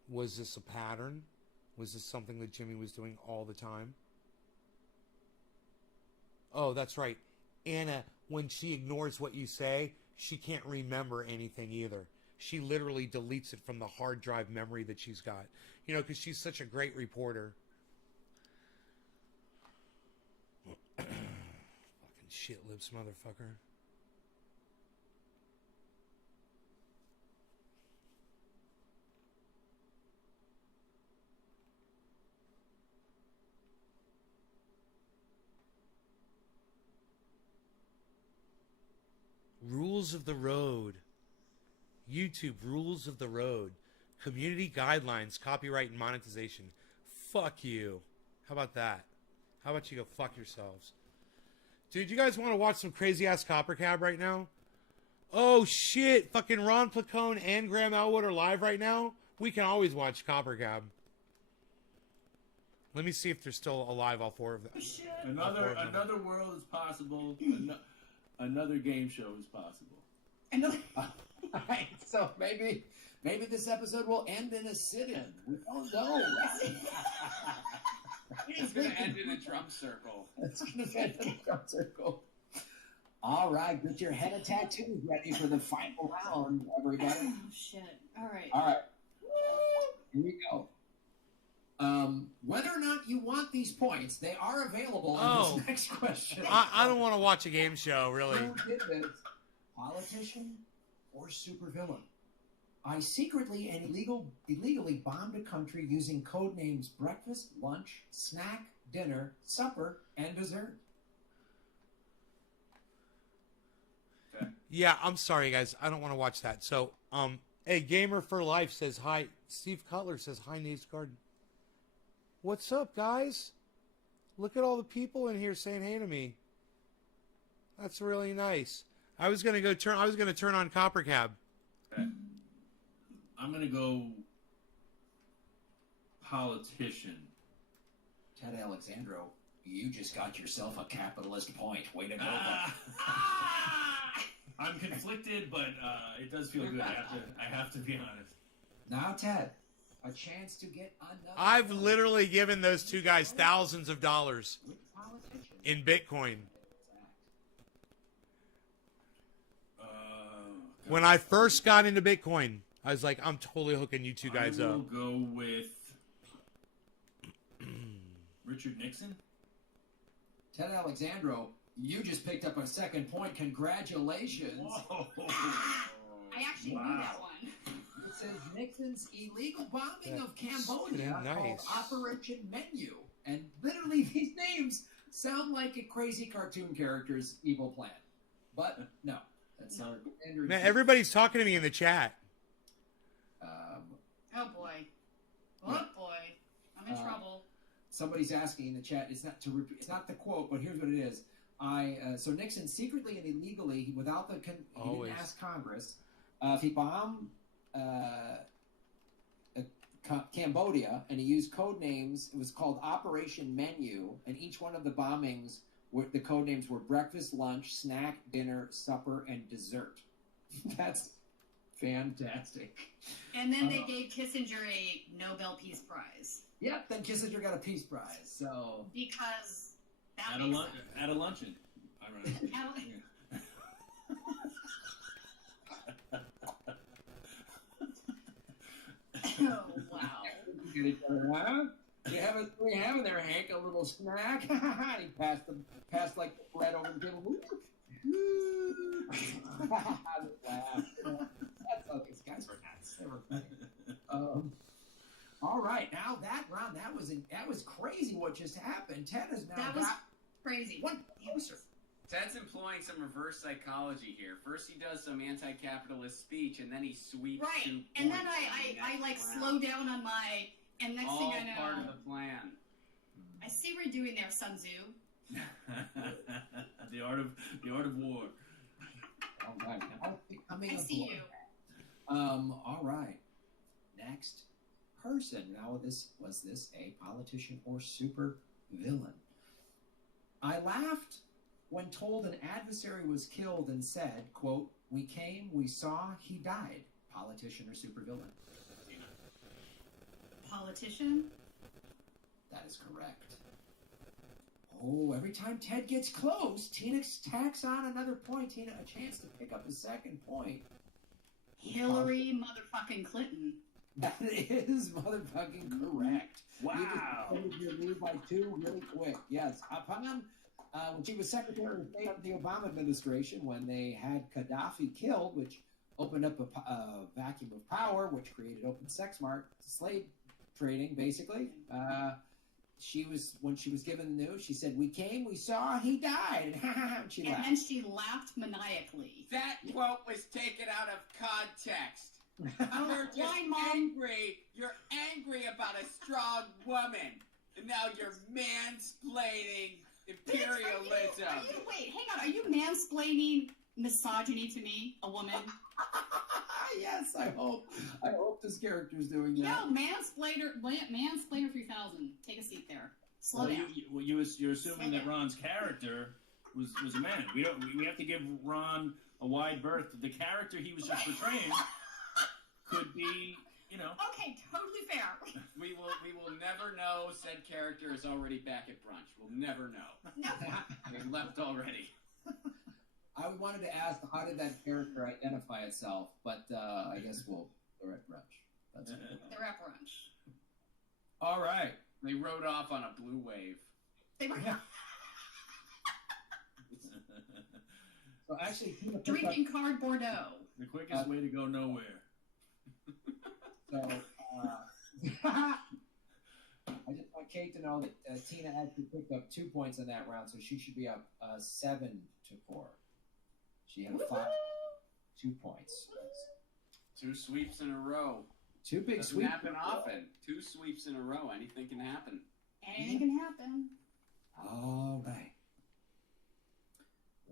Was this a pattern? Was this something that Jimmy was doing all the time? Oh, that's right. Anna, when she ignores what you say, she can't remember anything either. She literally deletes it from the hard drive memory that she's got. You know, because she's such a great reporter. Fucking shit lips, motherfucker. Rules of the road. YouTube, rules of the road. Community guidelines, copyright and monetization. Fuck you. How about that? How about you go fuck yourselves? Dude, you guys want to watch some crazy ass Copper Cab right now? Oh shit, fucking Ron Placone and Graham Elwood are live right now? We can always watch Copper Cab. Let me see if they're still alive, all four of them. Another world is possible. Another game show is possible. Another. All right, so maybe this episode will end in a sit-in. We don't know. It's going to end in a drum circle. It's going to end in a drum circle. All right, get your head of tattoos ready for the final round, everybody. Oh, shit. All right. All right. Here we go. Whether or not you want these points, they are available in this next question. I don't want to watch a game show, really. Who did this? Politician or supervillain? I secretly and illegally bombed a country using code names breakfast, lunch, snack, dinner, supper, and dessert. Yeah, I'm sorry, guys. I don't want to watch that. So, Hey, Gamer for Life says hi. Steve Cutler says hi, Nate's Garden. What's up, guys? Look at all the people in here saying hey to me. That's really nice. I was gonna turn on Copper Cab. Okay. I'm gonna go politician. Ted Alexandro, you just got yourself a capitalist point. Way to go. I'm conflicted, but it does feel good. I have to be honest. Now, Ted, a chance to get another. I've literally given those two guys thousands of dollars in Bitcoin. When I first got into Bitcoin, I was like, I'm totally hooking you two guys I will up. go with Richard Nixon. Ted Alexandro, you just picked up a second point. Congratulations. Whoa. I actually knew that one. It says Nixon's illegal bombing of Cambodia nice. called Operation Menu. And literally these names sound like a crazy cartoon character's evil plan. But no, that's not. Man, everybody's talking to me in the chat. Oh boy. Oh boy. I'm in trouble. Somebody's asking in the chat. It's not to repeat. It's not the quote, but here's what it is. So Nixon secretly and illegally, without he didn't ask Congress, if he bombed Cambodia, and he used code names. It was called Operation Menu, and each one of the bombings, the code names were breakfast, lunch, snack, dinner, supper, and dessert. That's fantastic. And then they gave Kissinger a Nobel Peace Prize. Yep, then Kissinger got a Peace Prize. So because that At makes a luncheon. Ironically. Oh wow. Huh? You having there, Hank, a little snack? And he passed like the bread over the table. That's how these guys were nuts. They were funny. All right, now that round, that was crazy. What just happened? Ted is now. That was crazy. One closer. Ted's employing some reverse psychology here. First he does some anti-capitalist speech, and then he sweeps. Right, and then I like slow down on my, and next all thing I know, part of the plan. I see what you're doing there, Sun Tzu. the art of war. All right, I see you. All right. Next person. Now, was this a politician or super villain? I laughed when told an adversary was killed and said, quote, "We came, we saw, he died." Politician or super villain? Politician? That is correct. Oh, every time Ted gets close, Tina tacks on another point. Tina, a chance to pick up a second point. Hillary motherfucking Clinton. That is motherfucking correct. Wow. You just your lead by 2 really quick. Yes. Upon when she was Secretary of State of the Obama administration, when they had Gaddafi killed, which opened up a vacuum of power, which created open sex market, slave trading, basically. When she was given the news, she said, "We came, we saw, he died." And she laughed. And then she laughed maniacally. That quote was taken out of context. You're just Why, Mom? angry. You're angry about a strong woman, and now you're mansplaining imperialism. Wait, hang on. Are you mansplaining misogyny to me, a woman? Yes, I hope this character's doing that. No, mansplainer 3000. Take a seat there. Slow down. You're assuming that Ron's character was a man. We have to give Ron a wide berth. The character he was just portraying could be, Okay, totally fair. We will never know said character is already back at brunch. We'll never know. No. They left already. I wanted to ask, how did that character identify itself? But I guess they're at brunch. That's cool. They're at brunch. All right. They rode off on a blue wave. They were So actually, drinking card Bordeaux. The quickest way to go nowhere. So I just want Kate to know that Tina actually picked up 2 points in that round, so she should be up 7-4. She had 2 points. 2 sweeps in a row. 2 big Doesn't sweeps. happen often. 2 sweeps in a row. Anything can happen. Anything can happen. All right.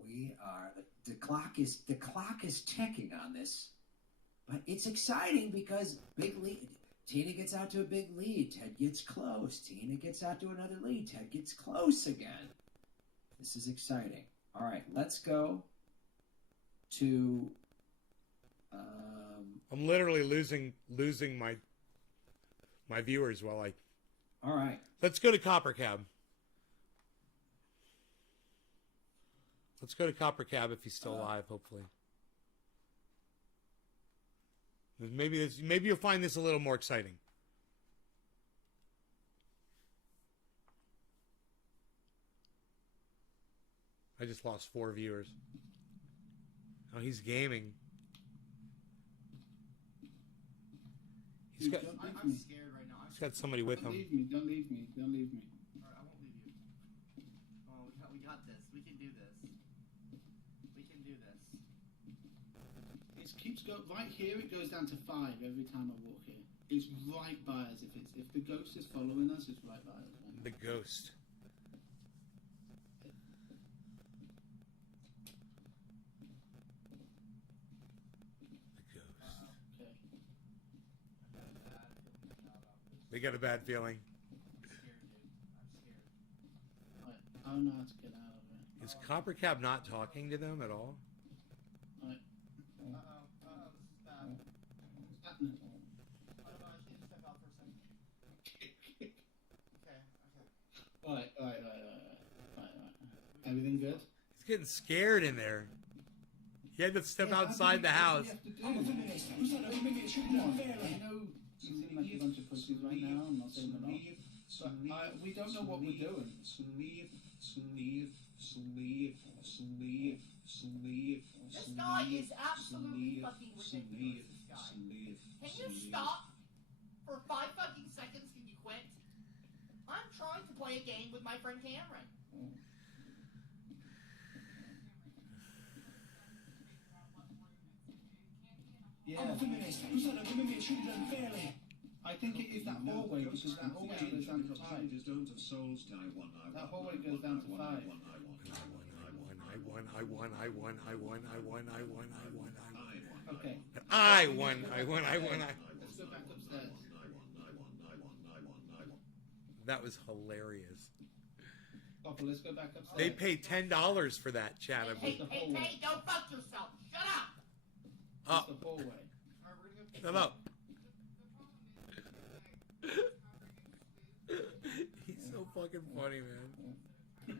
We are the clock is ticking on this, but it's exciting because big lead. Tina gets out to a big lead. Ted gets close. Tina gets out to another lead. Ted gets close again. This is exciting. All right, let's go to. I'm literally losing my viewers while I. All right. Let's go to Copper Cab. Let's go to Copper Cab if he's still alive. Hopefully. Maybe you'll find this a little more exciting. I just lost 4 viewers. Oh, he's gaming. I'm scared right now. He's got somebody with him. Don't leave me. Don't leave me. Don't leave me. All right, I won't leave you. Oh, we got this. We can do this. We can do this. It keeps going right here. It goes down to 5 every time I walk here. It's right by us. If the ghost is following us, it's right by us. Right? The ghost. They got a bad feeling. I don't know how to get out of it. Is Copper Cab not talking to them at all? This is bad. What's happening? I don't know, I just need to step out for a second. Okay. All right. Everything good? He's getting scared in there. He had to step outside the house. I know you seem like a bunch of pussies right now. I'm not saying they're not. But we don't know what we're doing. This guy is absolutely fucking ridiculous, this guy. Can you stop for 5 fucking seconds? Can you quit? I'm trying to play a game with my friend Cameron. Yeah. I think it is that hallway because that hallway goes down to 5. That hallway goes down to 5. I won. Okay. I won. Let's go back upstairs. That was hilarious. Oh, let's go back upstairs. They pay $10 for that, Chatham. Hey, go fuck yourself. Shut up. Oh. The hallway. No. He's so fucking funny, man. Is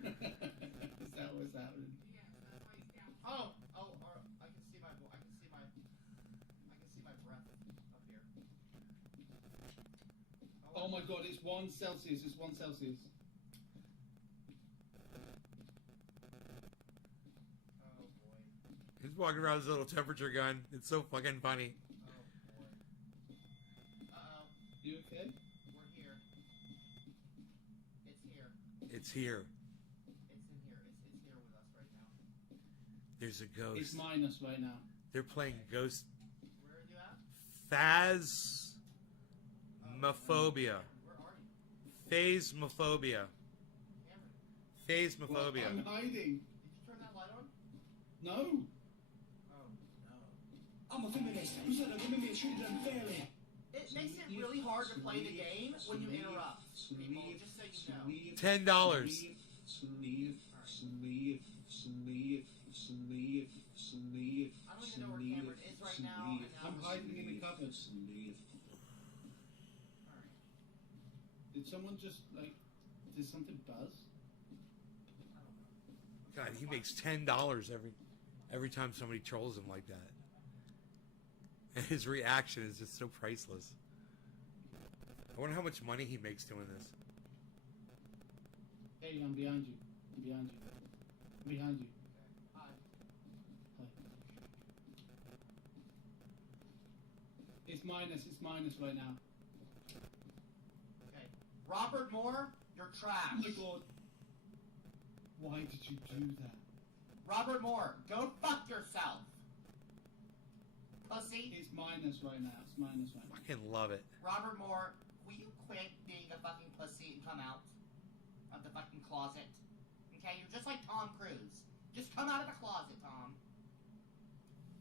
that what's happening? Oh, I can see my breath up here. Oh my god, it's 1 Celsius. It's 1 Celsius. Oh boy. He's walking around with his little temperature gun. It's so fucking funny. You okay? We're here. It's here. It's here. It's in here. It's here with us right now. There's a ghost. It's minus right now. They're playing Ghost. Where are you at? Phasmophobia. Where are you? Phasmophobia. Phasmophobia. I'm hiding. Did you turn that light on? No. Oh no. I'm a feminist. Who said a women being treated unfairly? It makes it really hard to play the game when you interrupt people, just so you know. $10. I don't even know where Cameron is right now. I'm hiding in the cupboard. Did someone just, did something buzz? God, he makes $10 every time somebody trolls him like that. And his reaction is just so priceless. I wonder how much money he makes doing this. Hey, I'm behind you. I'm behind you. I'm behind you. Hi. Hi. It's minus right now. Okay. Robert Moore, you're trash. Oh my god. Why did you do that? Robert Moore, go fuck yourself. pussy. It's minus right now. It's minus right now. Fucking love it. Robert Moore, will you quit being a fucking pussy and come out of the fucking closet? Okay, you're just like Tom Cruise. Just come out of the closet, Tom.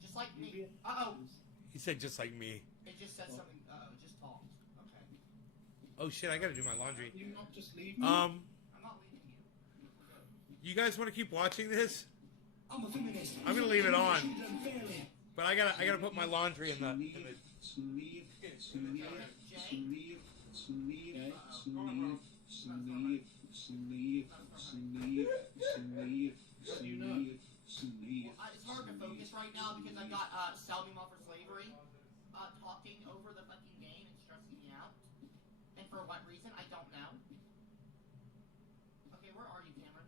Just like me. Uh-oh. He said just like me. It just said something. Uh-oh, it just talked. Okay. Oh shit, I gotta do my laundry. You not just leave me? I'm not leaving you. You guys want to keep watching this? I'm a feminist. I'm gonna leave it on. Treat them fairly. But I gotta put my laundry in the Well, it's hard to focus right now because I got Sell Me More for Slavery talking over the fucking game and stressing me out. And for what reason, I don't know. Okay, where are you, Cameron?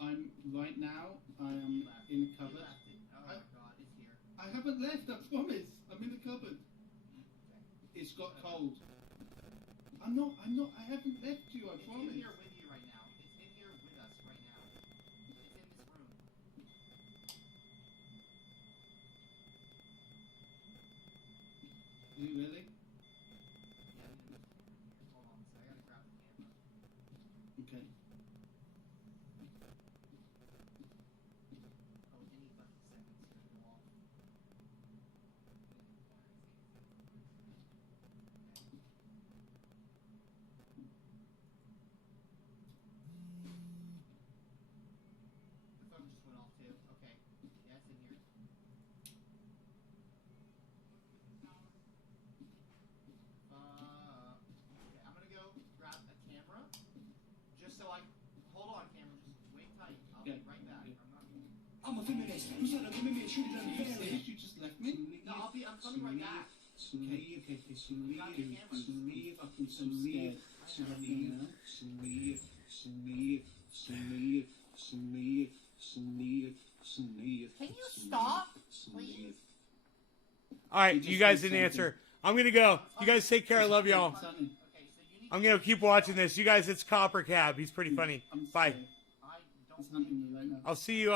I'm right now. I am in the cupboard. You left it. Oh my god, it's here. I haven't left. I promise. I'm in the cupboard. It's got cold. I'm not. I haven't left you. I promise. It's in here with you right now. It's in here with us right now. It's in this room. Is it really? Yeah, hold on a second. I gotta grab the camera. Okay. Oh, any fucking second it's gonna go off. The phone just went off too. Okay. Yeah, it's in here. Okay, I'm gonna go grab a camera. Just so I hold on, camera. Just wait tight. I'll be right back. I'm not. I'm a feminist. Who said that women may treat them fairly? You just left me. No, I'm coming right back. Okay. Got the camera. Fucking so scared. Can you stop, please? All right, you guys didn't answer. I'm gonna go. You guys take care. I love y'all. I'm gonna keep watching this. You guys, it's Copper Cab. He's pretty funny. Bye. I'll see you